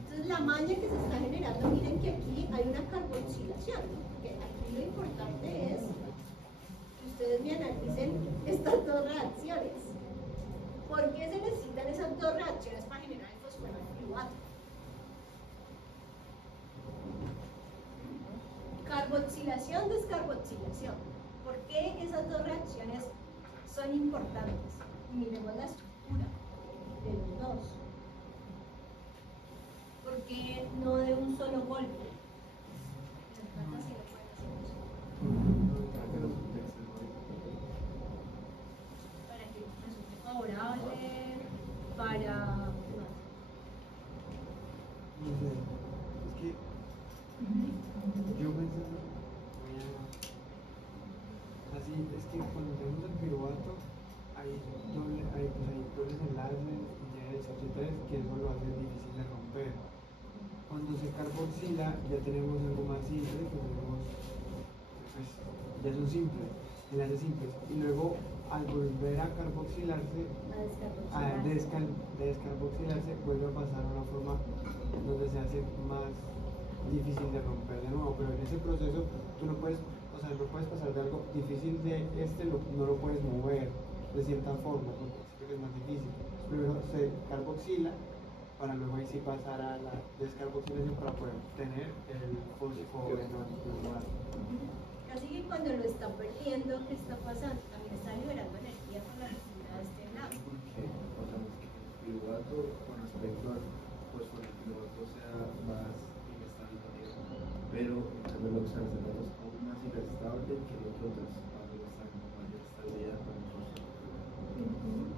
Entonces, la malla que se está generando, miren que aquí hay una carboxilación, porque aquí lo importante es que ustedes me analicen estas dos reacciones. ¿Por qué se necesitan esas dos reacciones para generar el fosforiluropiruvato? Carboxilación, descarboxilación. ¿Por qué esas dos reacciones son importantes? Y miremos la estructura de los dos. ¿Por qué no de un solo golpe? Las plantas sí lo pueden hacer eso. Para que resulte favorable, para... No sé, es que yo pensando, así, es que cuando tenemos el piruvato, hay dobles enlaces y tiene el CH3 que eso lo hace difícil de romper. Cuando se carboxila ya tenemos algo más simple, que tenemos, pues, ya son simples, enlaces simples. Y luego al volver a carboxilarse, descarboxilarse, vuelve a pasar a una forma donde se hace más difícil de romper de nuevo, pero en ese proceso tú no puedes, o sea, no puedes pasar de algo difícil de no lo puedes mover de cierta forma, porque es más difícil. Primero se carboxila para luego ahí sí pasar a la descarboxilación para poder tener el fosforiluropiruvato. Casi que cuando lo está perdiendo, ¿qué está pasando? También está liberando energía con la ruptura de este enlace. Porque pasamos que el piruvato con respecto al fosforiluropiruvato sea más inestable también, pero en cambio el oxalacetato es aún más inestable que el otro traspase está con mayor estabilidad con el fosforiluropiruvato.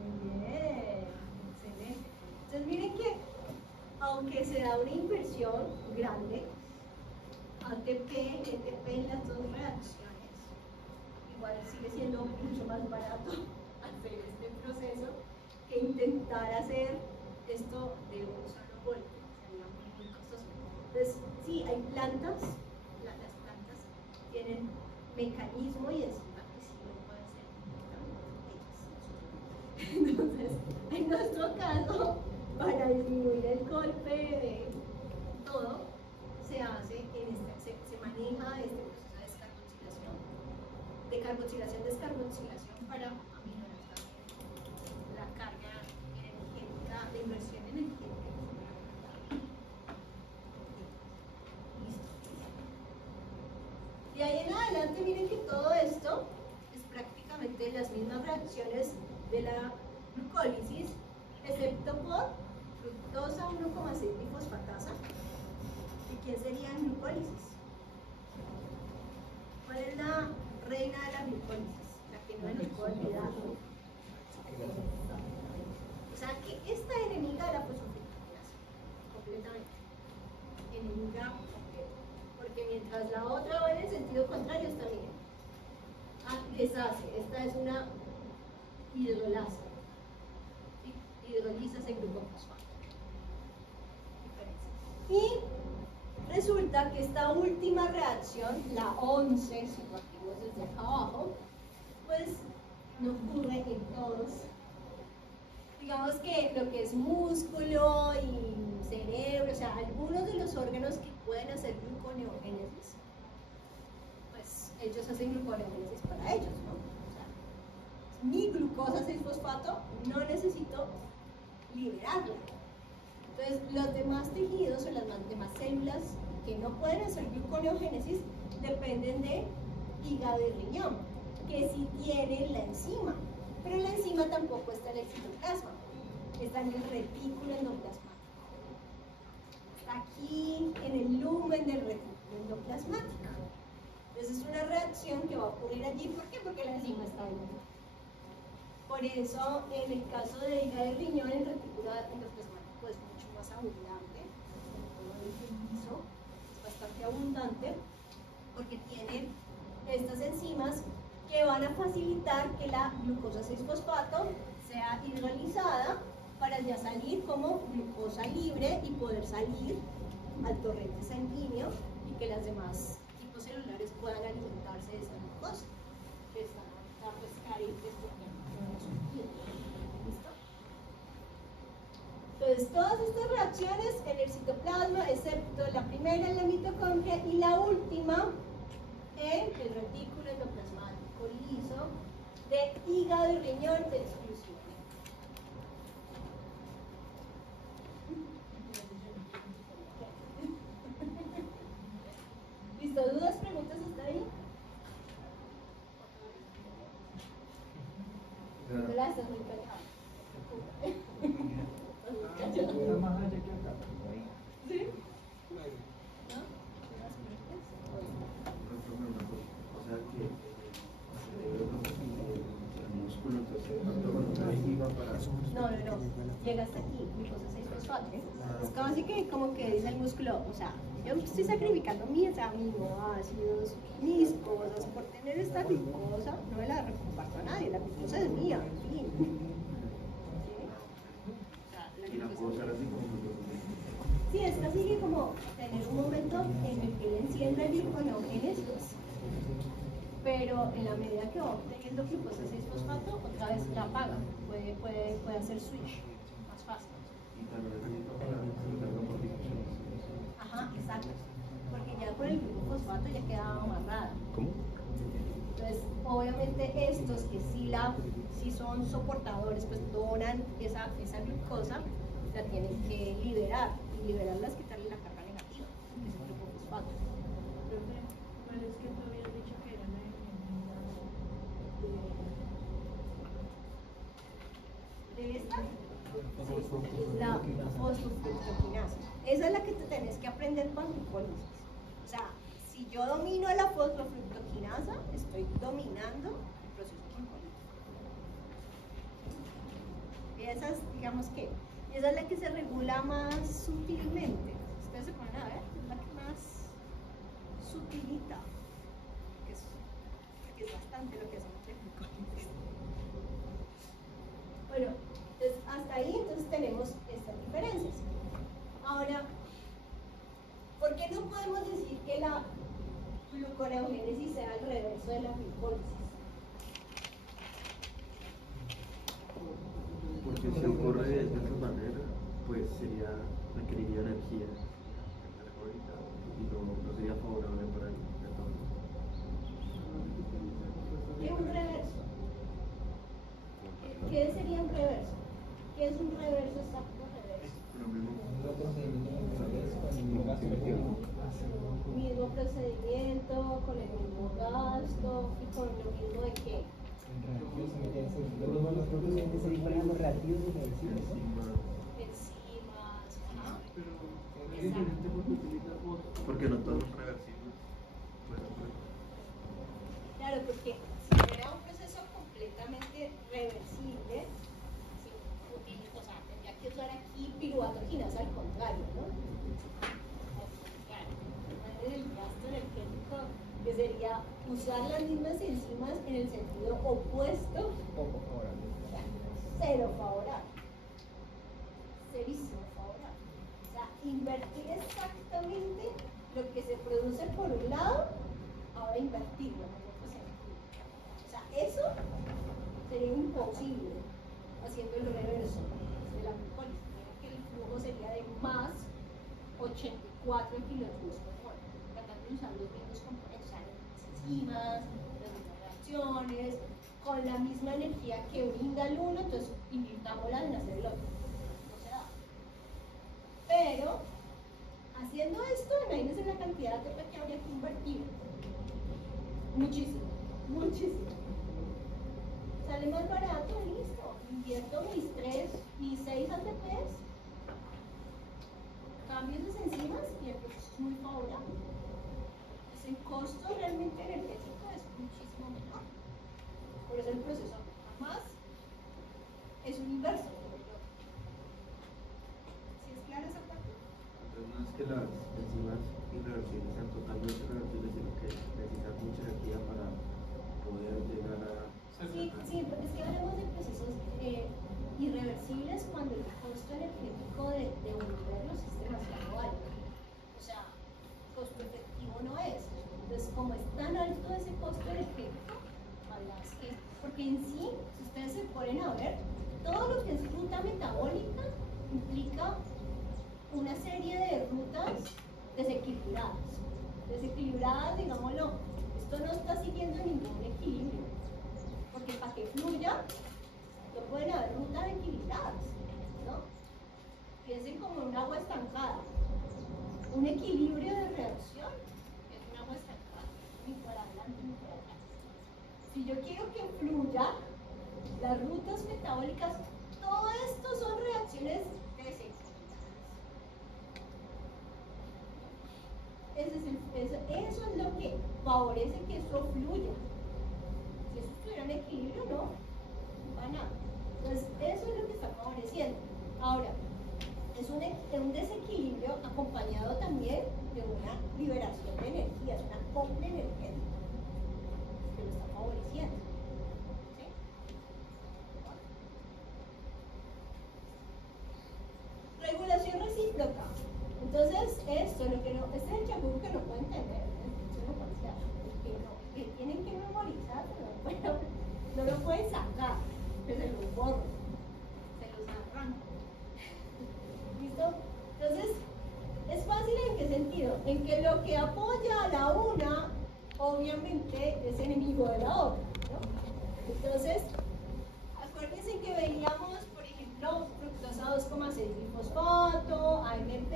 Muy bien, excelente. Entonces miren que aunque se da una inversión grande, ATP, GTP en las dos reacciones, igual sigue siendo mucho más barato hacer este proceso que intentar hacer esto de un solo golpe, sería muy costoso. Entonces, sí, hay plantas, las plantas tienen mecanismo y enzima que sí lo pueden hacer. Entonces, en nuestro caso, para disminuir el golpe de todo, se hace se maneja este proceso de descarboxilación carboxilación, descarboxilación para aminorar también la carga energética, de inversión energética. Listo. De ahí en adelante, miren que todo esto es prácticamente las mismas reacciones de la glucólisis, excepto por fructosa 1,6 bifosfatasa. ¿Y quién sería en glucólisis? ¿Cuál es la reina de la glucólisis? La que no nos puede olvidar. O sea que esta es enemiga de la fosfofructoquinasa, completamente. Enemiga completa. Porque mientras la otra va en el sentido contrario, está bien. Deshace. Esta es una hidrolasa. ¿Sí? Hidrolizas en grupo fosfato. Y resulta que esta última reacción, la 11, si partimos desde acá abajo, pues no ocurre en todos. Digamos que lo que es músculo y cerebro, o sea, algunos de los órganos que pueden hacer gluconeogénesis, pues ellos hacen gluconeogénesis para ellos, ¿no? O sea, mi glucosa 6-fosfato no necesito liberarla. Entonces, los demás tejidos o las demás células que no pueden hacer gluconeogénesis dependen de hígado y riñón, que sí tienen la enzima, pero la enzima tampoco está en el citoplasma, está en el retículo endoplasmático. Está aquí en el lumen del retículo endoplasmático. Entonces, es una reacción que va a ocurrir allí. ¿Por qué? Porque la enzima está ahí. Por eso, en el caso de hígado y riñón, el retículo endoplasmático es mucho más abundante, es bastante abundante, porque tiene estas enzimas que van a facilitar que la glucosa 6-fosfato sea hidrolizada para ya salir como glucosa libre y poder salir al torrente sanguíneo y que las demás tipos celulares puedan alimentarse de esa glucosa que está pues carentes porque no es surtida. ¿Listo? Entonces, todas estas reacciones en el citoplasma, excepto la primera en la mitocondria y la última en el retículo endoplasmático liso de hígado y riñón exclusivamente. ¿Listo? ¿Dudas, preguntas hasta ahí? Gracias, muy callado. Está más allá que acá. ¿Sí? ¿No? O sea que el músculo, entonces, iba para... No. Llega hasta aquí, glucosa 6-fosfato. Es casi que como que dice el músculo, o sea, yo estoy sacrificando mis aminoácidos, mis cosas por tener esta glucosa, no me la comparto a nadie, la glucosa es mía, en fin. Y la puedo usar así como... Sí, esta sigue como tener un momento en el que le enciende el gluconeogénesis, pero en la medida que va obteniendo glucosa 6-fosfato, otra vez la apaga, puede hacer switch más fácil. Y también necesito para soltarlo por difusión. Ajá, exacto, porque ya con el glucofosfato ya queda amarrada. ¿Cómo? Entonces, obviamente estos que sí son soportadores, pues donan esa glucosa, la tienen que liberar, y liberarla es quitarle la carga negativa, que es el glucofosfato. ¿Cuál es que tú habías dicho que era la ¿De esta? Sí, es la fosfofructoquinasa. Esa es la que te tenés que aprender con glucólisis. O sea, si yo domino la fosfofructoquinasa, estoy dominando el proceso glucólico. Y esa es, digamos que, esa es la que se regula más sutilmente. Ustedes se ponen a ver, es la que más sutilita, porque es bastante lo que hacemos de glucólisis. Bueno, entonces hasta ahí entonces tenemos estas diferencias. Ahora, ¿por qué no podemos decir que la gluconeogénesis sea al reverso de la glucólisis? Porque si ocurre de esa manera, pues requeriría energía metabólica y no sería favorable para el entorno. ¿Qué? ¿Qué es un reverso exacto reverso? Lo mismo. Otro procedimiento naturales con el mismo gasto que tiene. Mismo procedimiento, con el mismo gasto y con lo mismo de qué. Los propios se disponen los reactivos y reversibles, ¿no? Enzimas, ajá. Pero es diferente porque utiliza otro. Porque no todos son reversibles. Bueno, pues, Claro, porque si fuera un proceso completamente reversible, o sea, tendría que usar aquí piruvato quinasa al contrario, ¿no? Claro, en el gasto energético, que sería usar las mismas enzimas en el sentido opuesto, Poco favorable. cero favorable, cerísimo favorable. O sea, invertir exactamente lo que se produce por un lado, ahora invertirlo en otro sentido. O sea, eso sería imposible haciendo el reverso de la glucólisis. Miren que el flujo sería de más 84 kilojoules por mol, tratando de usar los mismos componentes, o sea, las mismas enzimas, las mismas reacciones, con la misma energía que brinda el uno, entonces invirtámosla en hacer el otro. No se da. Pero, haciendo esto, imagínense la cantidad de ATP que habría que invertir. Muchísimo, muchísimo. Sale más barato, listo. Invierto mis 6 ATPs, cambio esas enzimas y el proceso es muy favorable. Entonces, el costo realmente energético es muchísimo menor. Por eso el proceso jamás es un inverso. ¿Sí es clara esa parte? entonces no es que las enzimas irreversibles sean totalmente reversibles, sino que necesitan mucha energía para poder llegar a... Sí, sí, porque es que hablamos de procesos irreversibles cuando el costo energético de volverlos es demasiado alto. O sea, costo efectivo no es. Entonces, como es tan alto ese costo energético, además que, porque en sí, si ustedes se ponen a ver, todo lo que es ruta metabólica implica una serie de rutas desequilibradas. Desequilibradas, digámoslo, esto no está siguiendo ningún equilibrio. Porque para que fluya, no pueden haber rutas equilibradas, ¿no? Piensen como un agua estancada. Un equilibrio de reacción es un agua estancada, ni para adelante ni para atrás. Si yo quiero que fluya, las rutas metabólicas, todo esto son reacciones desequilibradas. Eso es lo que favorece que eso fluya. Si eso estuviera en equilibrio, no va nada. Entonces, eso es lo que está favoreciendo. Ahora, es un desequilibrio acompañado también de una liberación de energía, es una acople energética que lo está favoreciendo. ¿Sí? Regulación recíproca. Entonces, esto, este es el chapú que no puede entender, eso no puede ser, que tienen que memorizar, pero no lo pueden sacar, que se los borro, se los arranco. ¿Listo? Entonces, es fácil en qué sentido, en que lo que apoya a la una, obviamente, es enemigo de la otra, ¿no? Entonces, acuérdense que veíamos, por ejemplo, fructosa 2,6-bifosfato, AMP,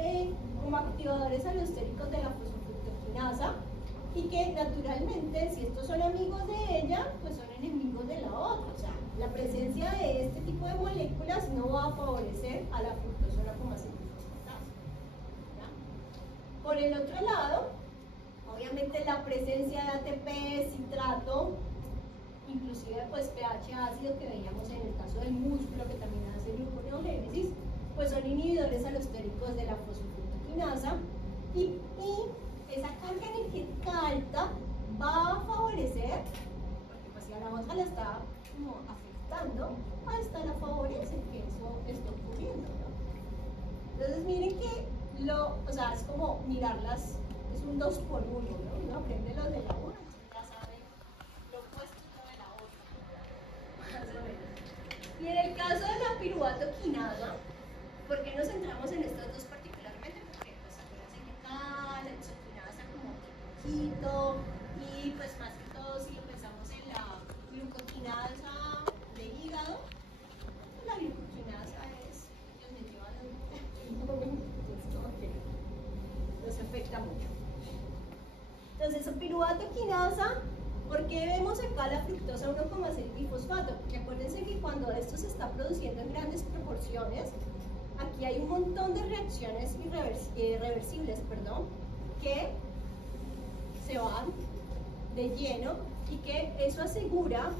como activadores alostéricos de la fosfofructoquinasa, y que naturalmente, si estos son amigos de ella, pues son enemigos de la otra. O sea, la presencia de este tipo de moléculas no va a favorecer a la fructosa 1,6-bifosfatasa. Por el otro lado, obviamente la presencia de ATP, citrato, inclusive pues pH ácido que veíamos en el caso del músculo, que también hace gluconeogénesis, pues son inhibidores alostéricos de la fosfofructoquinasa y esa carga energética alta va a favorecer, porque pues si a la otra la está como afectando, a esta la favorece que eso esté ocurriendo, ¿no? Entonces miren que o sea, es como mirarlas, es un 2 por 1, ¿no? Uno aprende lo de la una, entonces ya sabe lo opuesto de la otra, más o menos. Y en el caso de la piruvato quinasa, ¿por qué nos centramos en estas dos particularmente? Porque pues acuérdense que la exoquinasa como poquito, y pues más que todo si lo pensamos en la glucoquinasa de hígado, pues la glucoquinasa es piruvato quinasa, ¿por qué vemos acá la fructosa 1,6 bifosfato? Porque acuérdense que cuando esto se está produciendo en grandes proporciones, aquí hay un montón de reacciones reversibles, que se van de lleno y que eso asegura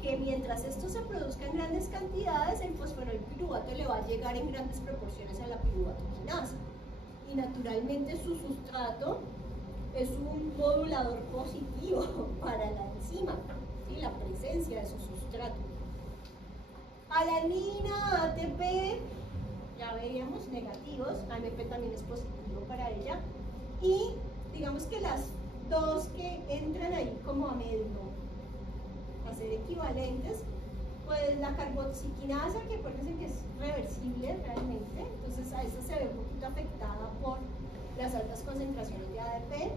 que mientras esto se produzca en grandes cantidades, el fosfonol piruvato le va a llegar en grandes proporciones a la piruvato quinasa. Y naturalmente su sustrato es un modulador positivo para la enzima, ¿sí? La presencia de su sustrato. Alanina, ATP, ya veíamos negativos, AMP también es positivo para ella. Y digamos que las dos que entran ahí como a medio, a ser equivalentes, pues la carboxiquinasa, que acuérdense que es reversible realmente, entonces a esta se ve un poquito afectada por las altas concentraciones de ADP,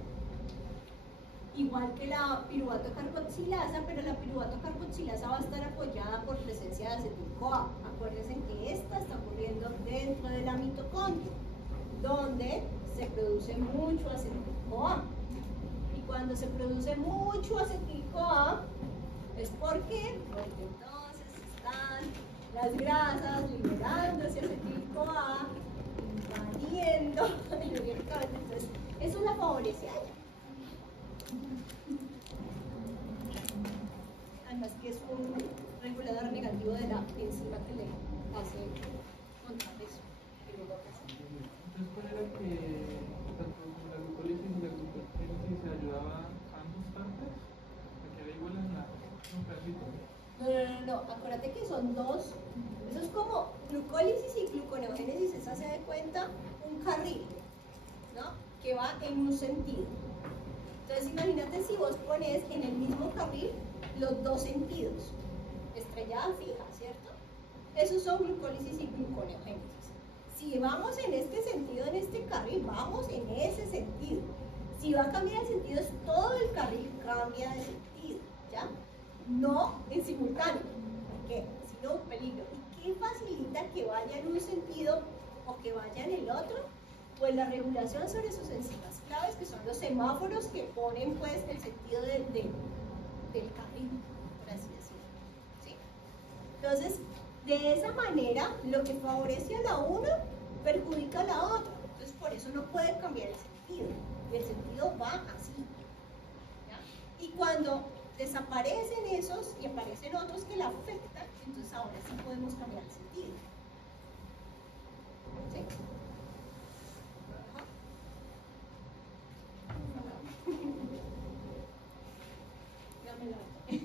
igual que la piruvato carboxilasa, pero la piruvato carboxilasa va a estar apoyada por presencia de acetil-CoA. Acuérdense que esta está ocurriendo dentro de la mitocondria, donde se produce mucho acetil-CoA. Y cuando se produce mucho acetil-CoA, es porque entonces están las grasas liberándose acetil-CoA, invadiendo el mitocondria. Entonces, eso la favorece a ella. Además que es un regulador negativo de la enzima que le hace contra eso. Entonces, ¿cuál era que tanto como la glucólisis y la glucogénesis se ayudaba a ambas partes? ¿A que era igual en la No, acuérdate que son dos. Eso es como glucólisis y gluconeogénesis, esa se da cuenta un carril, ¿no? Que va en un sentido. Entonces imagínate si vos pones en el mismo carril los dos sentidos, estrellada fija, ¿cierto? Esos son glucólisis y gluconeogénesis. Si vamos en este sentido, en este carril, vamos en ese sentido. Si va a cambiar el sentido, es todo el carril cambia de sentido, ¿ya? No en simultáneo, porque si no, un peligro. ¿Y qué facilita que vaya en un sentido o que vaya en el otro? Pues la regulación sobre sus enzimas claves, que son los semáforos que ponen pues el sentido del carril, por así decirlo, ¿sí? Entonces, de esa manera, lo que favorece a la una perjudica a la otra. Entonces, por eso no puede cambiar el sentido. El sentido va así, ¿ya? Y cuando desaparecen esos y aparecen otros que la afectan, entonces ahora sí podemos cambiar el sentido. ¿Sí? Dame la ¿sí?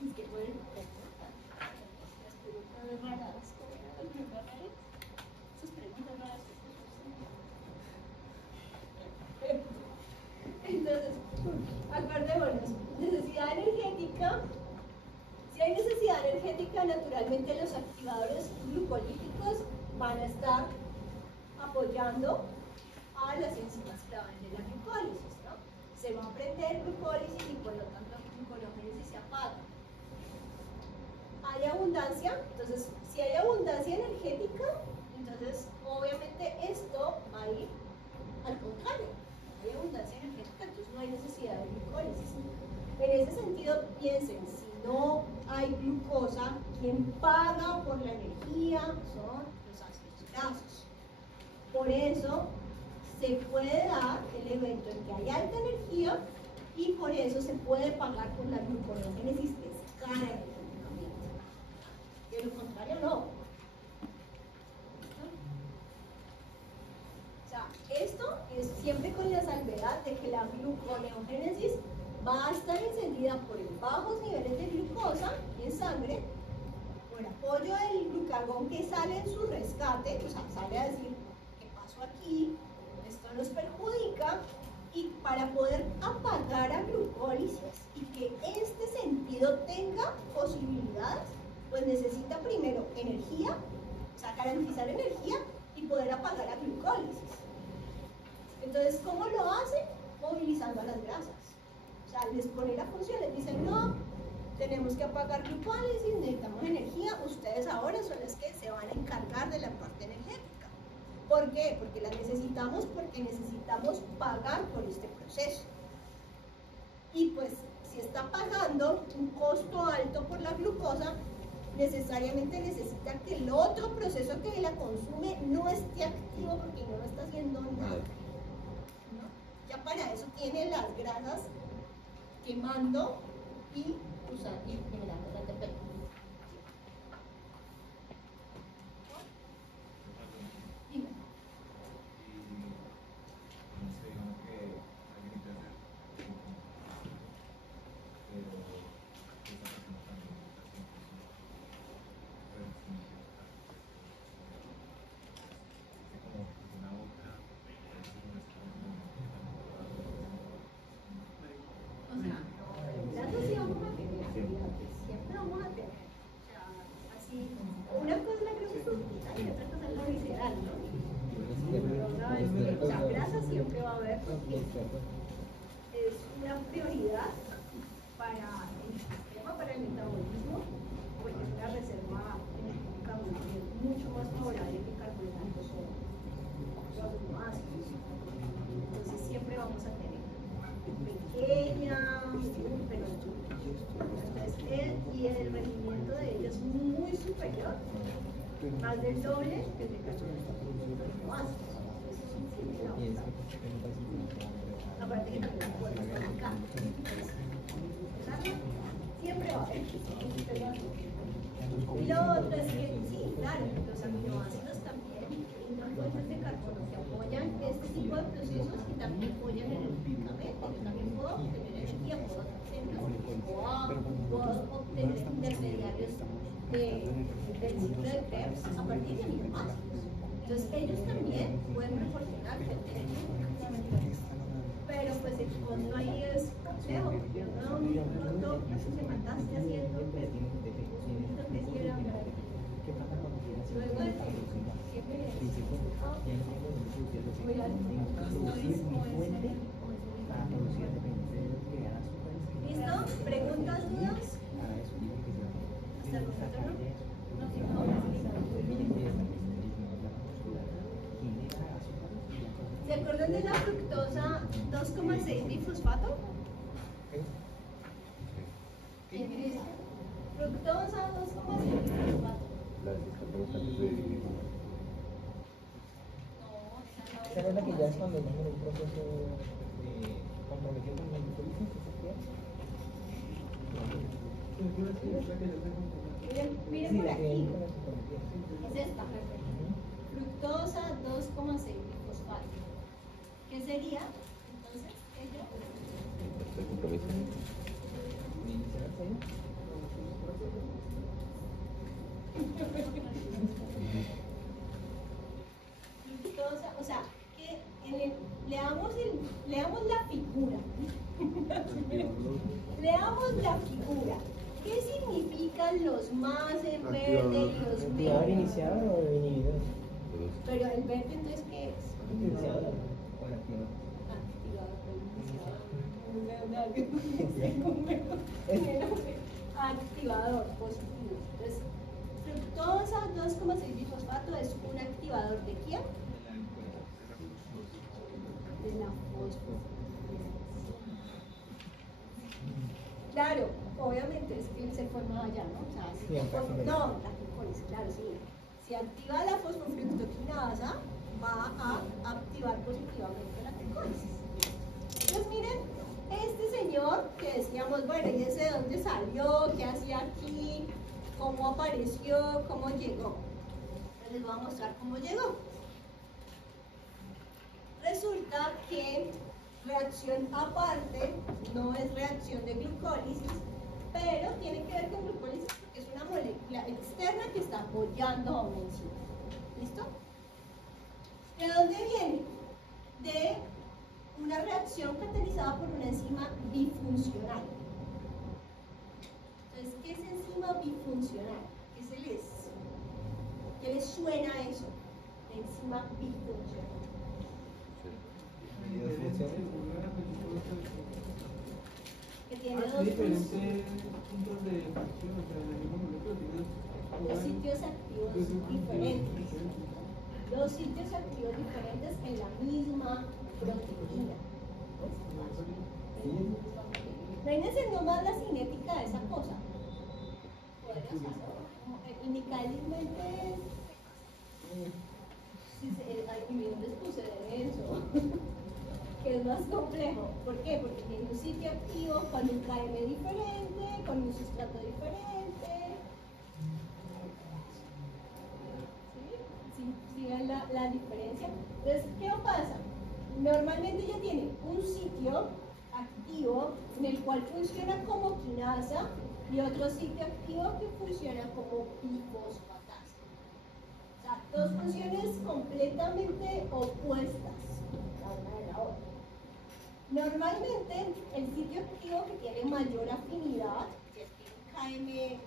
Es que bueno, las preguntas raras, esas preguntas raras. Entonces, acordémonos, necesidad energética. Si hay necesidad energética, naturalmente los activadores glucolíticos van a estar apoyando a las enzimas claves de la glucólisis, ¿no? Se va a prender glucólisis y por lo tanto la gluconeogénesis se apaga. Hay abundancia, entonces si hay abundancia energética, entonces obviamente esto va a ir al contrario. Hay abundancia energética, entonces no hay necesidad de glucólisis. En ese sentido, piensen, si no hay glucosa, quien paga por la energía son los ácidos grasos. Por eso se puede dar el evento en que hay alta energía y por eso se puede pagar por la gluconeogénesis, que es cara energéticamente. De lo contrario, no. O sea, esto es siempre con la salvedad de que la gluconeogénesis va a estar encendida por bajos niveles de glucosa en sangre, por apoyo del glucagón que sale en su rescate, o sea, sale a decir, ¿qué pasó aquí? Esto nos perjudica, y para poder apagar a glucólisis y que este sentido tenga posibilidades, pues necesita primero energía, o sea, garantizar energía y poder apagar a glucólisis. Entonces, ¿cómo lo hace? Movilizando a las grasas. O sea, les pone la función, les dicen, no, tenemos que apagar glucólisis, necesitamos energía, ustedes ahora son los que se van a encargar de la parte energética. ¿Por qué? Porque la necesitamos, porque necesitamos pagar por este proceso. Y pues, si está pagando un costo alto por la glucosa, necesariamente necesita que el otro proceso que la consume no esté activo porque no está haciendo nada. ¿No? Ya para eso tiene las grasas quemando y generando la ATP. Dime. O sea, grasas sí vamos a tener, siempre vamos a tener. O sea, así, una cosa es la grasa sustituta y otra cosa es la visceral, ¿no? O sea, grasa siempre va a haber porque es una prioridad para el sistema, para el metabolismo, porque es una reserva energética mucho más favorable que carbohidratos o los aminoácidos. Entonces siempre vamos a tener pequeña, pero entonces y el rendimiento de ella es muy superior, más del doble que el de carbohidratos. Aparte que también puede fabricar. Siempre va a haber. Y lo otro es que sí, claro, los aminoácidos también, las fuentes de carbono que apoyan este tipo de procesos y también apoyan energéticamente. Yo también puedo obtener energía, puedo obtener intermediarios del ciclo de Krebs a partir de aminoácidos. Entonces ellos también pueden proporcionar energía. Pero pues el fondo ahí es complejo, porque uno pronto se mataste haciendo que quiera luego de que siempre ¿listo? ¿Preguntas, dudas? ¿Hasta el momento ¿Se acuerdan de la fructosa 2,6 bifosfato? Fructosa 2,6 bifosfato. ¿Esa es la que ya es cuando estamos en un proceso comprometido con la glucólisis? Miren por aquí. Es esta. Fructosa 2,6 bifosfato. ¿Qué sería? Entonces, ello. Fructosa, o sea, que leamos la figura. Leamos la figura. ¿Qué significan los más en verde y los ¿Activador negros? iniciador o inhibidor? Pero el verde entonces, ¿qué es? Iniciador o el activador. Activador positivo. Entonces, fructosa 2,6 bifosfato es un activador de quién? De la fosforilación. Claro, obviamente es que se forma allá, ¿no? O sea, si no, la glucólisis, claro, sí. Si activa la fosfofructoquinasa, va a activar positivamente la glucólisis. Entonces, miren, este señor que decíamos, bueno, ¿y ese de dónde salió? ¿Qué hacía aquí? ¿Cómo apareció? ¿Cómo llegó? Entonces les voy a mostrar cómo llegó. Resulta que reacción aparte no es reacción de glucólisis, pero tiene que ver con glucólisis porque es una molécula externa que está apoyando a una enzima. ¿Listo? ¿De dónde viene? De una reacción catalizada por una enzima bifuncional. Entonces, ¿qué es enzima bifuncional? ¿Qué les suena a eso? De enzima bifuncional. Que tiene dos dos diferentes puntos de acción, o sea, en el mismo molécula tienes dos sitios activos diferentes. Dos sitios activos diferentes en la misma proteína. Imagínense nomás la cinética de esa cosa. Indicalmente, yo les puse denso, que es más complejo. ¿Por qué? Porque tiene un sitio activo con un KM diferente, con un sustrato diferente. ¿Sí ven la diferencia? Entonces, ¿qué pasa? Normalmente ya tiene un sitio activo en el cual funciona como quinasa y otro sitio activo que funciona como bifosfatasa. O sea, dos funciones completamente opuestas la una de la otra. Normalmente, el sitio activo que tiene mayor afinidad, que tiene un KM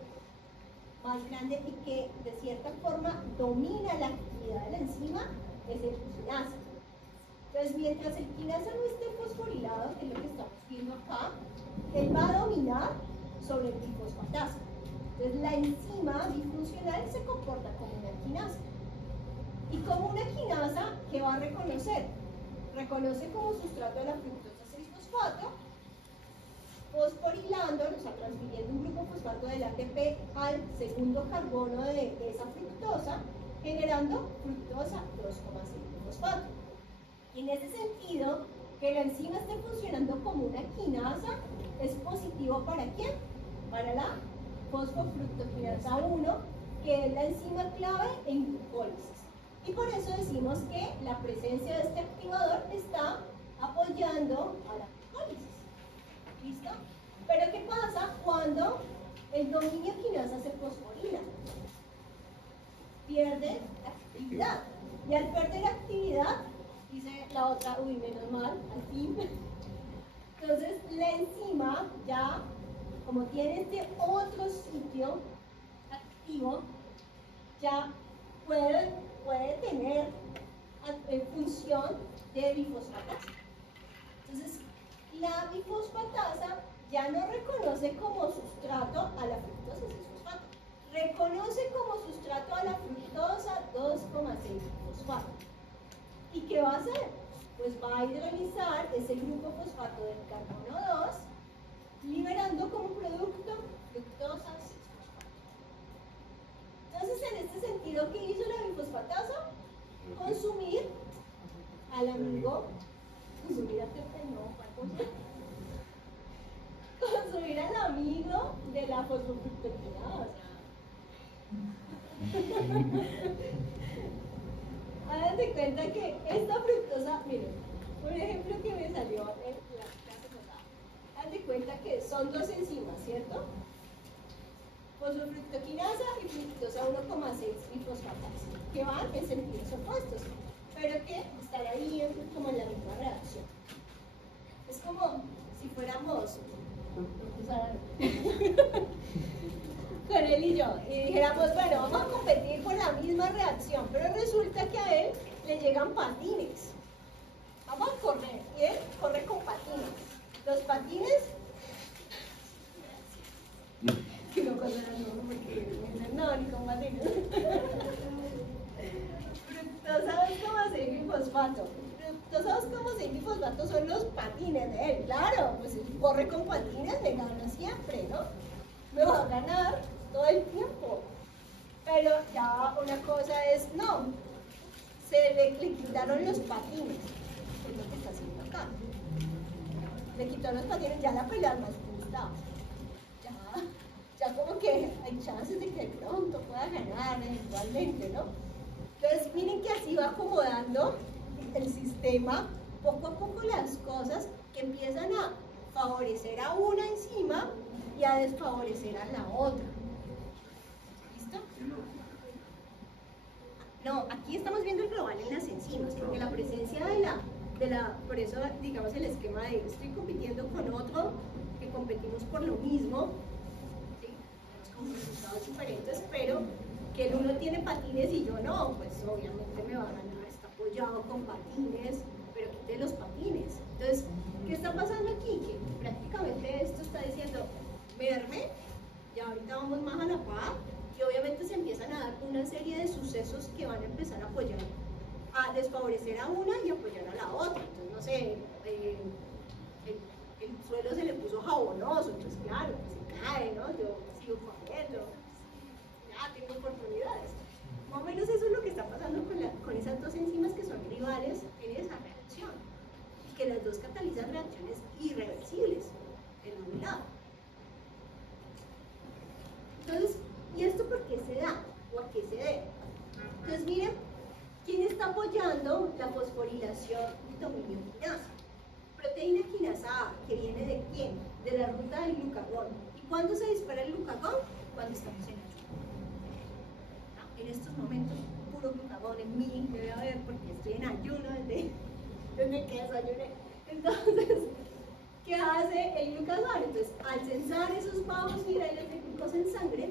más grande y que de cierta forma domina la actividad de la enzima, es el quinasa. Entonces, mientras el quinasa no esté fosforilado, que es lo que estamos viendo acá, él va a dominar sobre el bifosfatasa. Entonces, la enzima bifuncional se comporta como una quinasa. Y como una quinasa, ¿qué va a reconocer? Reconoce como sustrato de la fructosa 6-fosfato, fosforilando, o sea, transfiriendo un grupo fosfato del ATP al segundo carbono de esa fructosa, generando fructosa 2,6-fosfato. Y en ese sentido, que la enzima esté funcionando como una quinasa es positivo ¿para quién? Para la fosfofructoquinasa 1, que es la enzima clave en glucólisis. Y por eso decimos que la presencia de este activador está apoyando a la glucólisis. ¿Listo? Pero ¿qué pasa cuando el dominio quinasa se fosforila? Pierde actividad. Y al perder actividad, dice la otra, uy, menos mal, al fin. Entonces, la enzima ya, como tiene este otro sitio activo, ya puede tener función de bifosfatasa. Entonces, la bifosfatasa ya no reconoce como sustrato a la fructosa 6-fosfato, reconoce como sustrato a la fructosa 2,6-fosfato. ¿Y qué va a hacer? Pues va a hidrolizar ese grupo fosfato del carbono 2, liberando como producto fructosa 6-fosfato. Entonces, en este sentido, ¿qué hizo la bifosfatasa? Consumir al amigo, consumir al amigo de la fosfofructoquinasa. Hagan de cuenta que esta fructosa, miren, un ejemplo que me salió en la clase pasada. Hagan de cuenta que son dos enzimas, ¿cierto? Fosfofructoquinasa y fructosa 1,6 bifosfatasa, que van en sentidos opuestos, pero que están ahí como en la misma reacción. Es como si fuéramos, o sea, con él y yo, y dijéramos, bueno, vamos a competir por la misma reacción, pero resulta que a él le llegan patines. Vamos a correr, y él corre con patines. Los patines, que no correrán, no, porque no, ni con patines. Fructosa 2,6 bifosfato. Fructosa 2,6 bifosfato son los patines de él. Claro, pues él corre con patines, me gana siempre, ¿no? Me va a ganar todo el tiempo. Pero ya una cosa es, no, se le quitaron los patines, es lo que está haciendo acá. Le quitó los patines, ya la pelea es más justa. Ya como que hay chances de que pronto pueda ganar eventualmente, ¿no? Entonces miren que así va acomodando el sistema, poco a poco las cosas que empiezan a favorecer a una enzima y a desfavorecer a la otra. ¿Listo? No, aquí estamos viendo el global en las enzimas, porque la presencia por eso digamos el esquema de estoy compitiendo con otro, que competimos por lo mismo, ¿sí? Con resultados diferentes, pero que el uno tiene patines y yo no, pues obviamente me va a ganar, está apoyado con patines, pero quite los patines. Entonces, ¿qué está pasando aquí? Que prácticamente esto está diciendo, merme, ya ahorita vamos más a la par, y obviamente se empiezan a dar una serie de sucesos que van a empezar a apoyar, a desfavorecer a una y apoyar a la otra. Entonces, no sé, el suelo se le puso jabonoso, entonces claro, pues se cae, ¿no? Yo sigo corriendo, ya tengo oportunidades. Más o menos eso es lo que está pasando con esas dos enzimas que son rivales en esa reacción, y que las dos catalizan reacciones irreversibles en un lado. Entonces, ¿y esto por qué se da? ¿O a qué se debe? Entonces, miren, ¿quién está apoyando la fosforilación de dominio quinasa? Proteína quinasa A, que viene de quién? De la ruta del glucagón. ¿Y cuándo se dispara el glucagón? Cuando estamos en ayuno. ¿No? En estos momentos, puro glucagón en mí, me voy a ver porque estoy en ayuno desde que desayuné. Entonces, ¿qué hace el glucagón? Entonces, al censar esos bajos niveles de glucosa en sangre,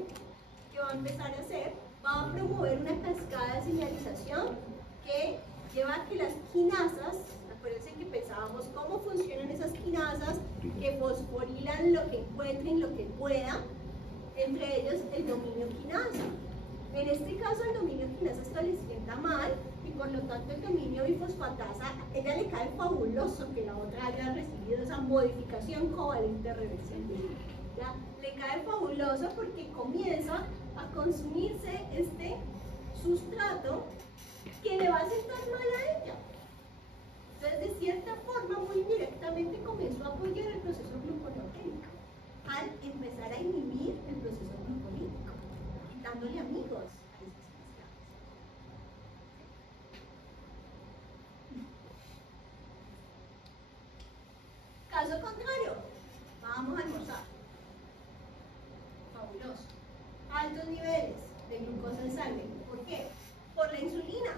¿qué va a empezar a hacer? Va a promover una cascada de señalización que lleva a que las quinasas, acuérdense que pensábamos cómo funcionan esas quinasas, que fosforilan lo que encuentren, lo que puedan, entre ellos el dominio quinasa. En este caso el dominio quinasa esto le sienta mal, y por lo tanto el dominio bifosfatasa, a ella le cae fabuloso que la otra haya recibido esa modificación covalente reversible. ¿Ya? Le cae fabuloso porque comienza a consumirse este sustrato que le va a sentar mal a ella. Entonces, de cierta forma, muy indirectamente comenzó a apoyar el proceso gluconeogénico al empezar a inhibir el proceso glucolítico, quitándole amigos a esas cascadas. Caso contrario, vamos a almorzar. Fabuloso. Altos niveles de glucosa en sangre. ¿Por qué? Por la insulina.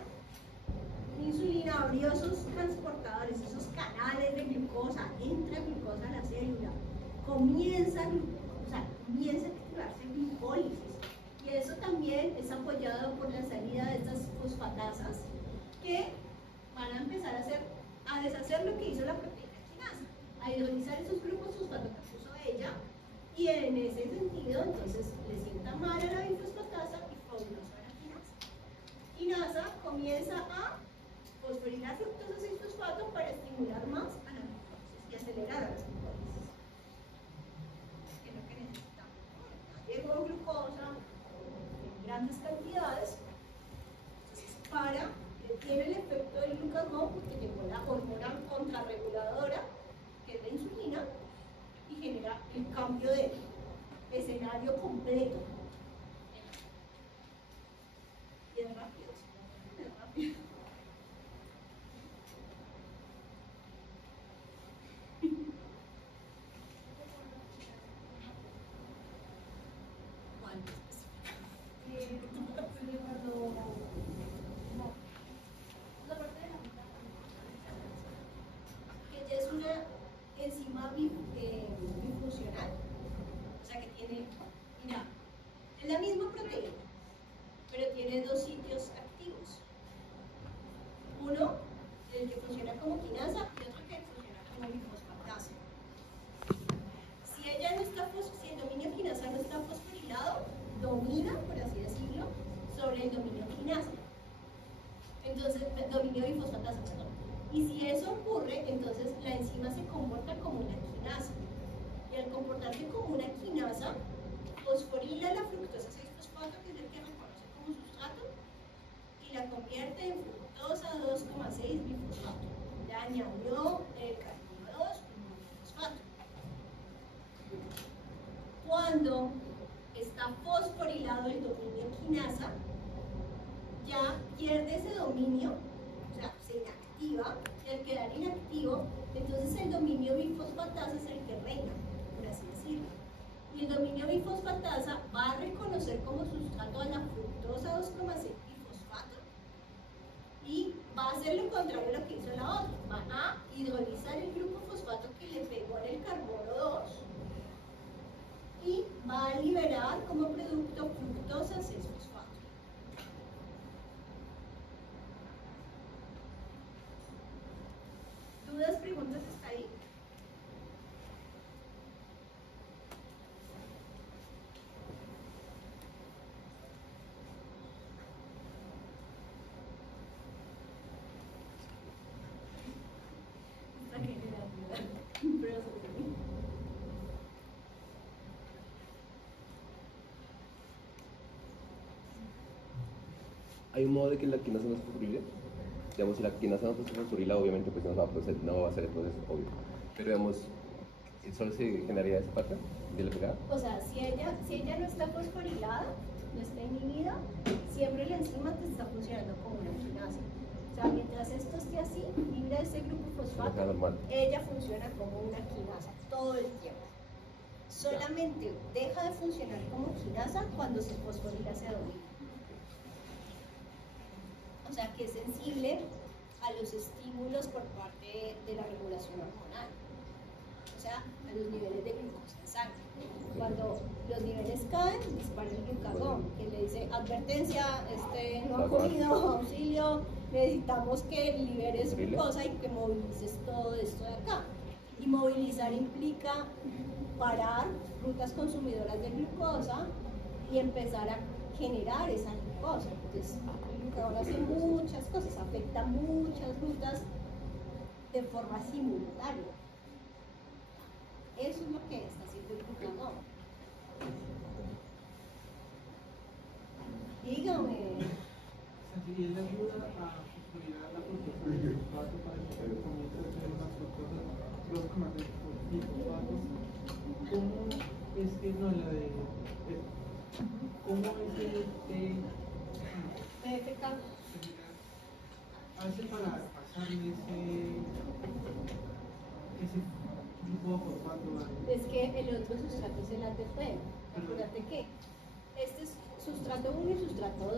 La insulina abrió esos transportadores, esos canales de glucosa, entra glucosa a la célula, comienza a activarse glicólisis. Y eso también es apoyado por la salida de estas fosfatasas que van a empezar a deshacer lo que hizo la proteína quinasa, a hidrolizar esos grupos fosfato que puso ella, y en ese sentido entonces le sienta mal a la bifosfatasa y fabuloso a la quinasa. Quinasa comienza a fosforilar fructosa 6-fosfato para estimular más a la glucosis y acelerar a la glucólisis, que es lo que necesitamos. Llegó glucosa en grandes cantidades para tiene el efecto del glucagón, porque llegó la hormona contrarreguladora, que es la insulina, y genera el cambio de escenario completo. Y es rápido, es rápido. Que ya es una enzima bifuncional, o sea que tiene, mira, es la misma proteína, pero tiene dos sitios activos. Uno, el que funciona como quinasa, y otro que funciona como bifosfatasa. Si ella no está, si el dominio quinasa no está fosforilado, domina, por así decirlo, sobre el dominio quinasa. Entonces, dominio bifosfatasa, perdón. Y si eso ocurre, entonces la enzima se comporta como una quinasa. Y al comportarse como una quinasa, fosforila la fructosa 6-fosfato, que es el que reconoce como sustrato, y la convierte en fructosa 2,6 bifosfato. Le añadió el carbono 2 bifosfato. Cuando está fosforilado el dominio quinasa, ya pierde ese dominio, o sea, se inactiva, y al quedar inactivo, entonces el dominio bifosfatasa es el que reina, por así decirlo. Y el dominio bifosfatasa va a reconocer como sustrato a la fructosa 2,6 bifosfato y va a hacer lo contrario a lo que hizo la otra. Va a hidrolizar el grupo fosfato que le pegó en el carbono 2 y va a liberar como producto fructosa 6-fosfato. ¿Dudas, preguntas hasta ahí? hay un modo de que la quinasa no es fosforilada. Digamos, si la quinasa no es fosforilada, obviamente pues no va a hacer el proceso, obvio. Pero digamos, ¿solo se generaría esa parte de la pegada? O sea, si ella no está fosforilada, no está inhibida, siempre la enzima te está funcionando como una quinasa. O sea, mientras esto esté así, libre de ese grupo fosfato, ella funciona como una quinasa todo el tiempo. Solamente deja de funcionar como quinasa cuando se fosforila ese doble. O sea, que es sensible a los estímulos por parte de la regulación hormonal. O sea, a los niveles de glucosa en sangre. Cuando los niveles caen, dispara el glucagón, que le dice, advertencia, no ha comido, auxilio, necesitamos que liberes glucosa y que movilices todo esto de acá. Y movilizar implica parar rutas consumidoras de glucosa y empezar a generar esa glucosa. Entonces, el glucagón hace muchas cosas, afecta muchas rutas de forma simultánea. Eso es lo que está haciendo el glucagón. Dígame. Y él ayuda a fosforilar la proteína del fosfato para que se comience a hacer unas fructosas, los tomates y fosfatos. ¿Cómo es que no la de cómo es el PFK hace para pasar ese grupo de fosfato? Es que el otro sustrato es el ATP. Acuérdate que este es sustrato 1 y sustrato 2.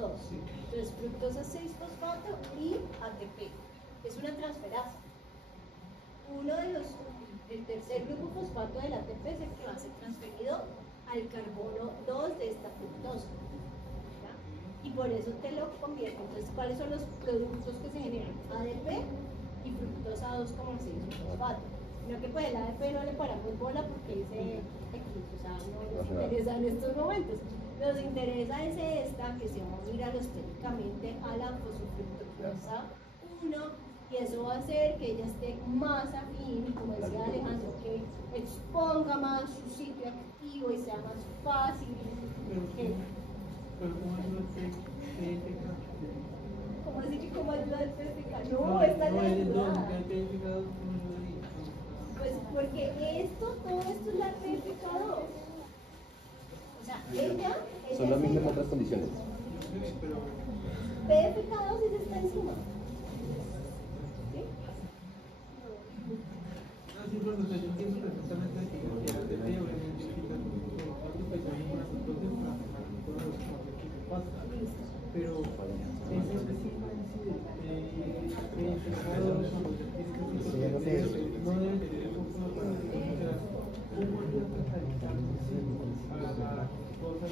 Entonces, fructosa 6-fosfato y ATP. Es una transferasa. El tercer grupo fosfato del ATP es el que va a ser transferido al carbono 2 de esta fructosa. ¿Ya? Y por eso te lo convierte. Entonces, ¿cuáles son los productos que se generan? ADP y fructosa 2,6-fosfato. No que pues el ADP no le paramos bola porque dice X, o sea, no nos interesa en estos momentos. Nos interesa es esta que se va a unir alosténicamente a la fosfofructosa 1 y eso va a hacer que ella esté más afín y, como decía Alejandro, que exponga más su sitio activo y sea más fácil. Pero ¿cómo ayuda el PFK? ¿Cómo así que cómo ayuda el PFK? No, esta no ayuda. Pues porque todo esto es la PFK2. O sea, ella son las mismas otras condiciones. PFK2 es esta enzima. ¿Sí? No, sí, bueno, yo entiendo perfectamente que el ATP obviamente quita el pues hay una entonces para formar todos los compuestos que pasa. Pero esa enzima en sí de PFK2 no debe tener un poco para cómo ayuda a catalizar a la cosa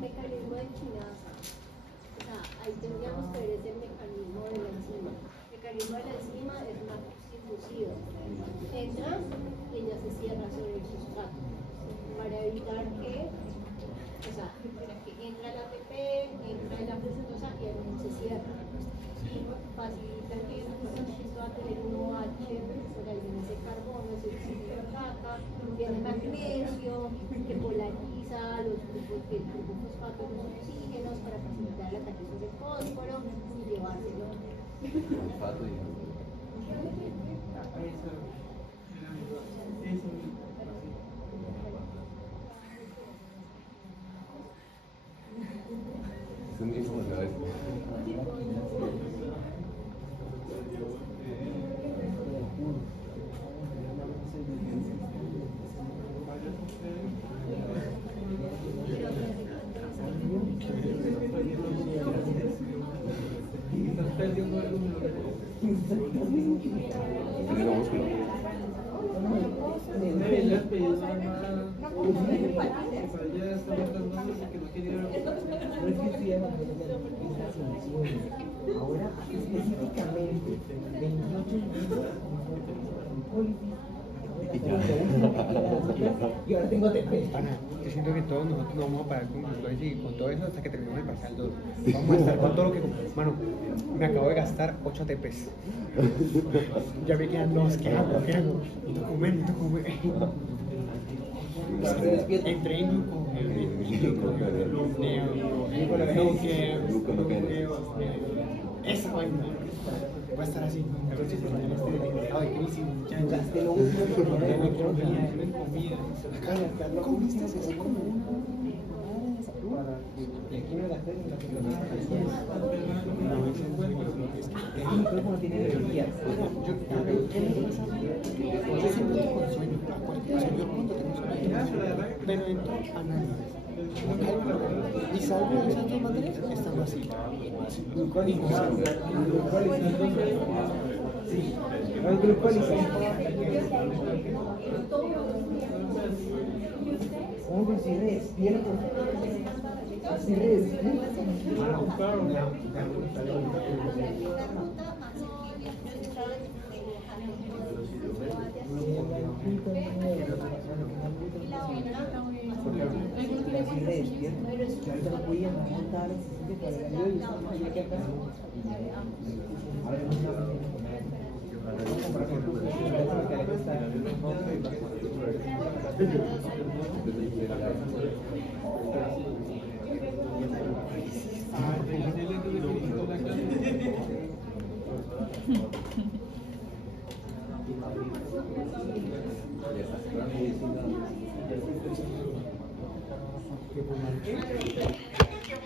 mecanismo de quinasa. O sea, ahí tendríamos que ver ese mecanismo de la enzima. El mecanismo de la enzima es una inducida. Entra y ella se cierra sobre el sustrato para evitar que, o sea, para que entra el ATP, entra la fructosa y el se cierra. Y facilita que el sustrato va a tener un OH, por ahí viene ese carbono, ese oxígeno de plata, tiene magnesio, que polariza los grupos de fosfato y los oxígenos para facilitar el ataque sobre el fósforo y llevárselo. Fosfato y es muy emocionante. Estás perdiendo algo de lo que le has pedido más para allá está buscando que no quería No existía la solución. Ahora específicamente 28 individuos y ahora tengo TP. Ana, yo siento que todos nosotros nos vamos a parar con glucosa y con todo eso hasta que terminemos el parcial 2. Vamos a estar con todo lo que... Mano, me acabo de gastar 8 ATPs. Ya me quedan 2. ¿Qué hago? Documento. Entré en glucosa. esa vaina va a estar así. Entonces, ay, crisis, muchachos. Te lo uso, Deme comida. Acá comiste así como y aquí me gasté en la el micrófono tiene bebidas. yo siempre tengo sueño, acuérdate, o sea, yo cuando tengo sueño, pero entro a nada. Y salgo de esas dos materias estando así. Sí, el glucólisis. ¿Cómo consigue despierto? Así despierto. Así despierto. Yo ahorita no podía, me montaba la sesión para el avión y estaba aquí acá. Ahora no que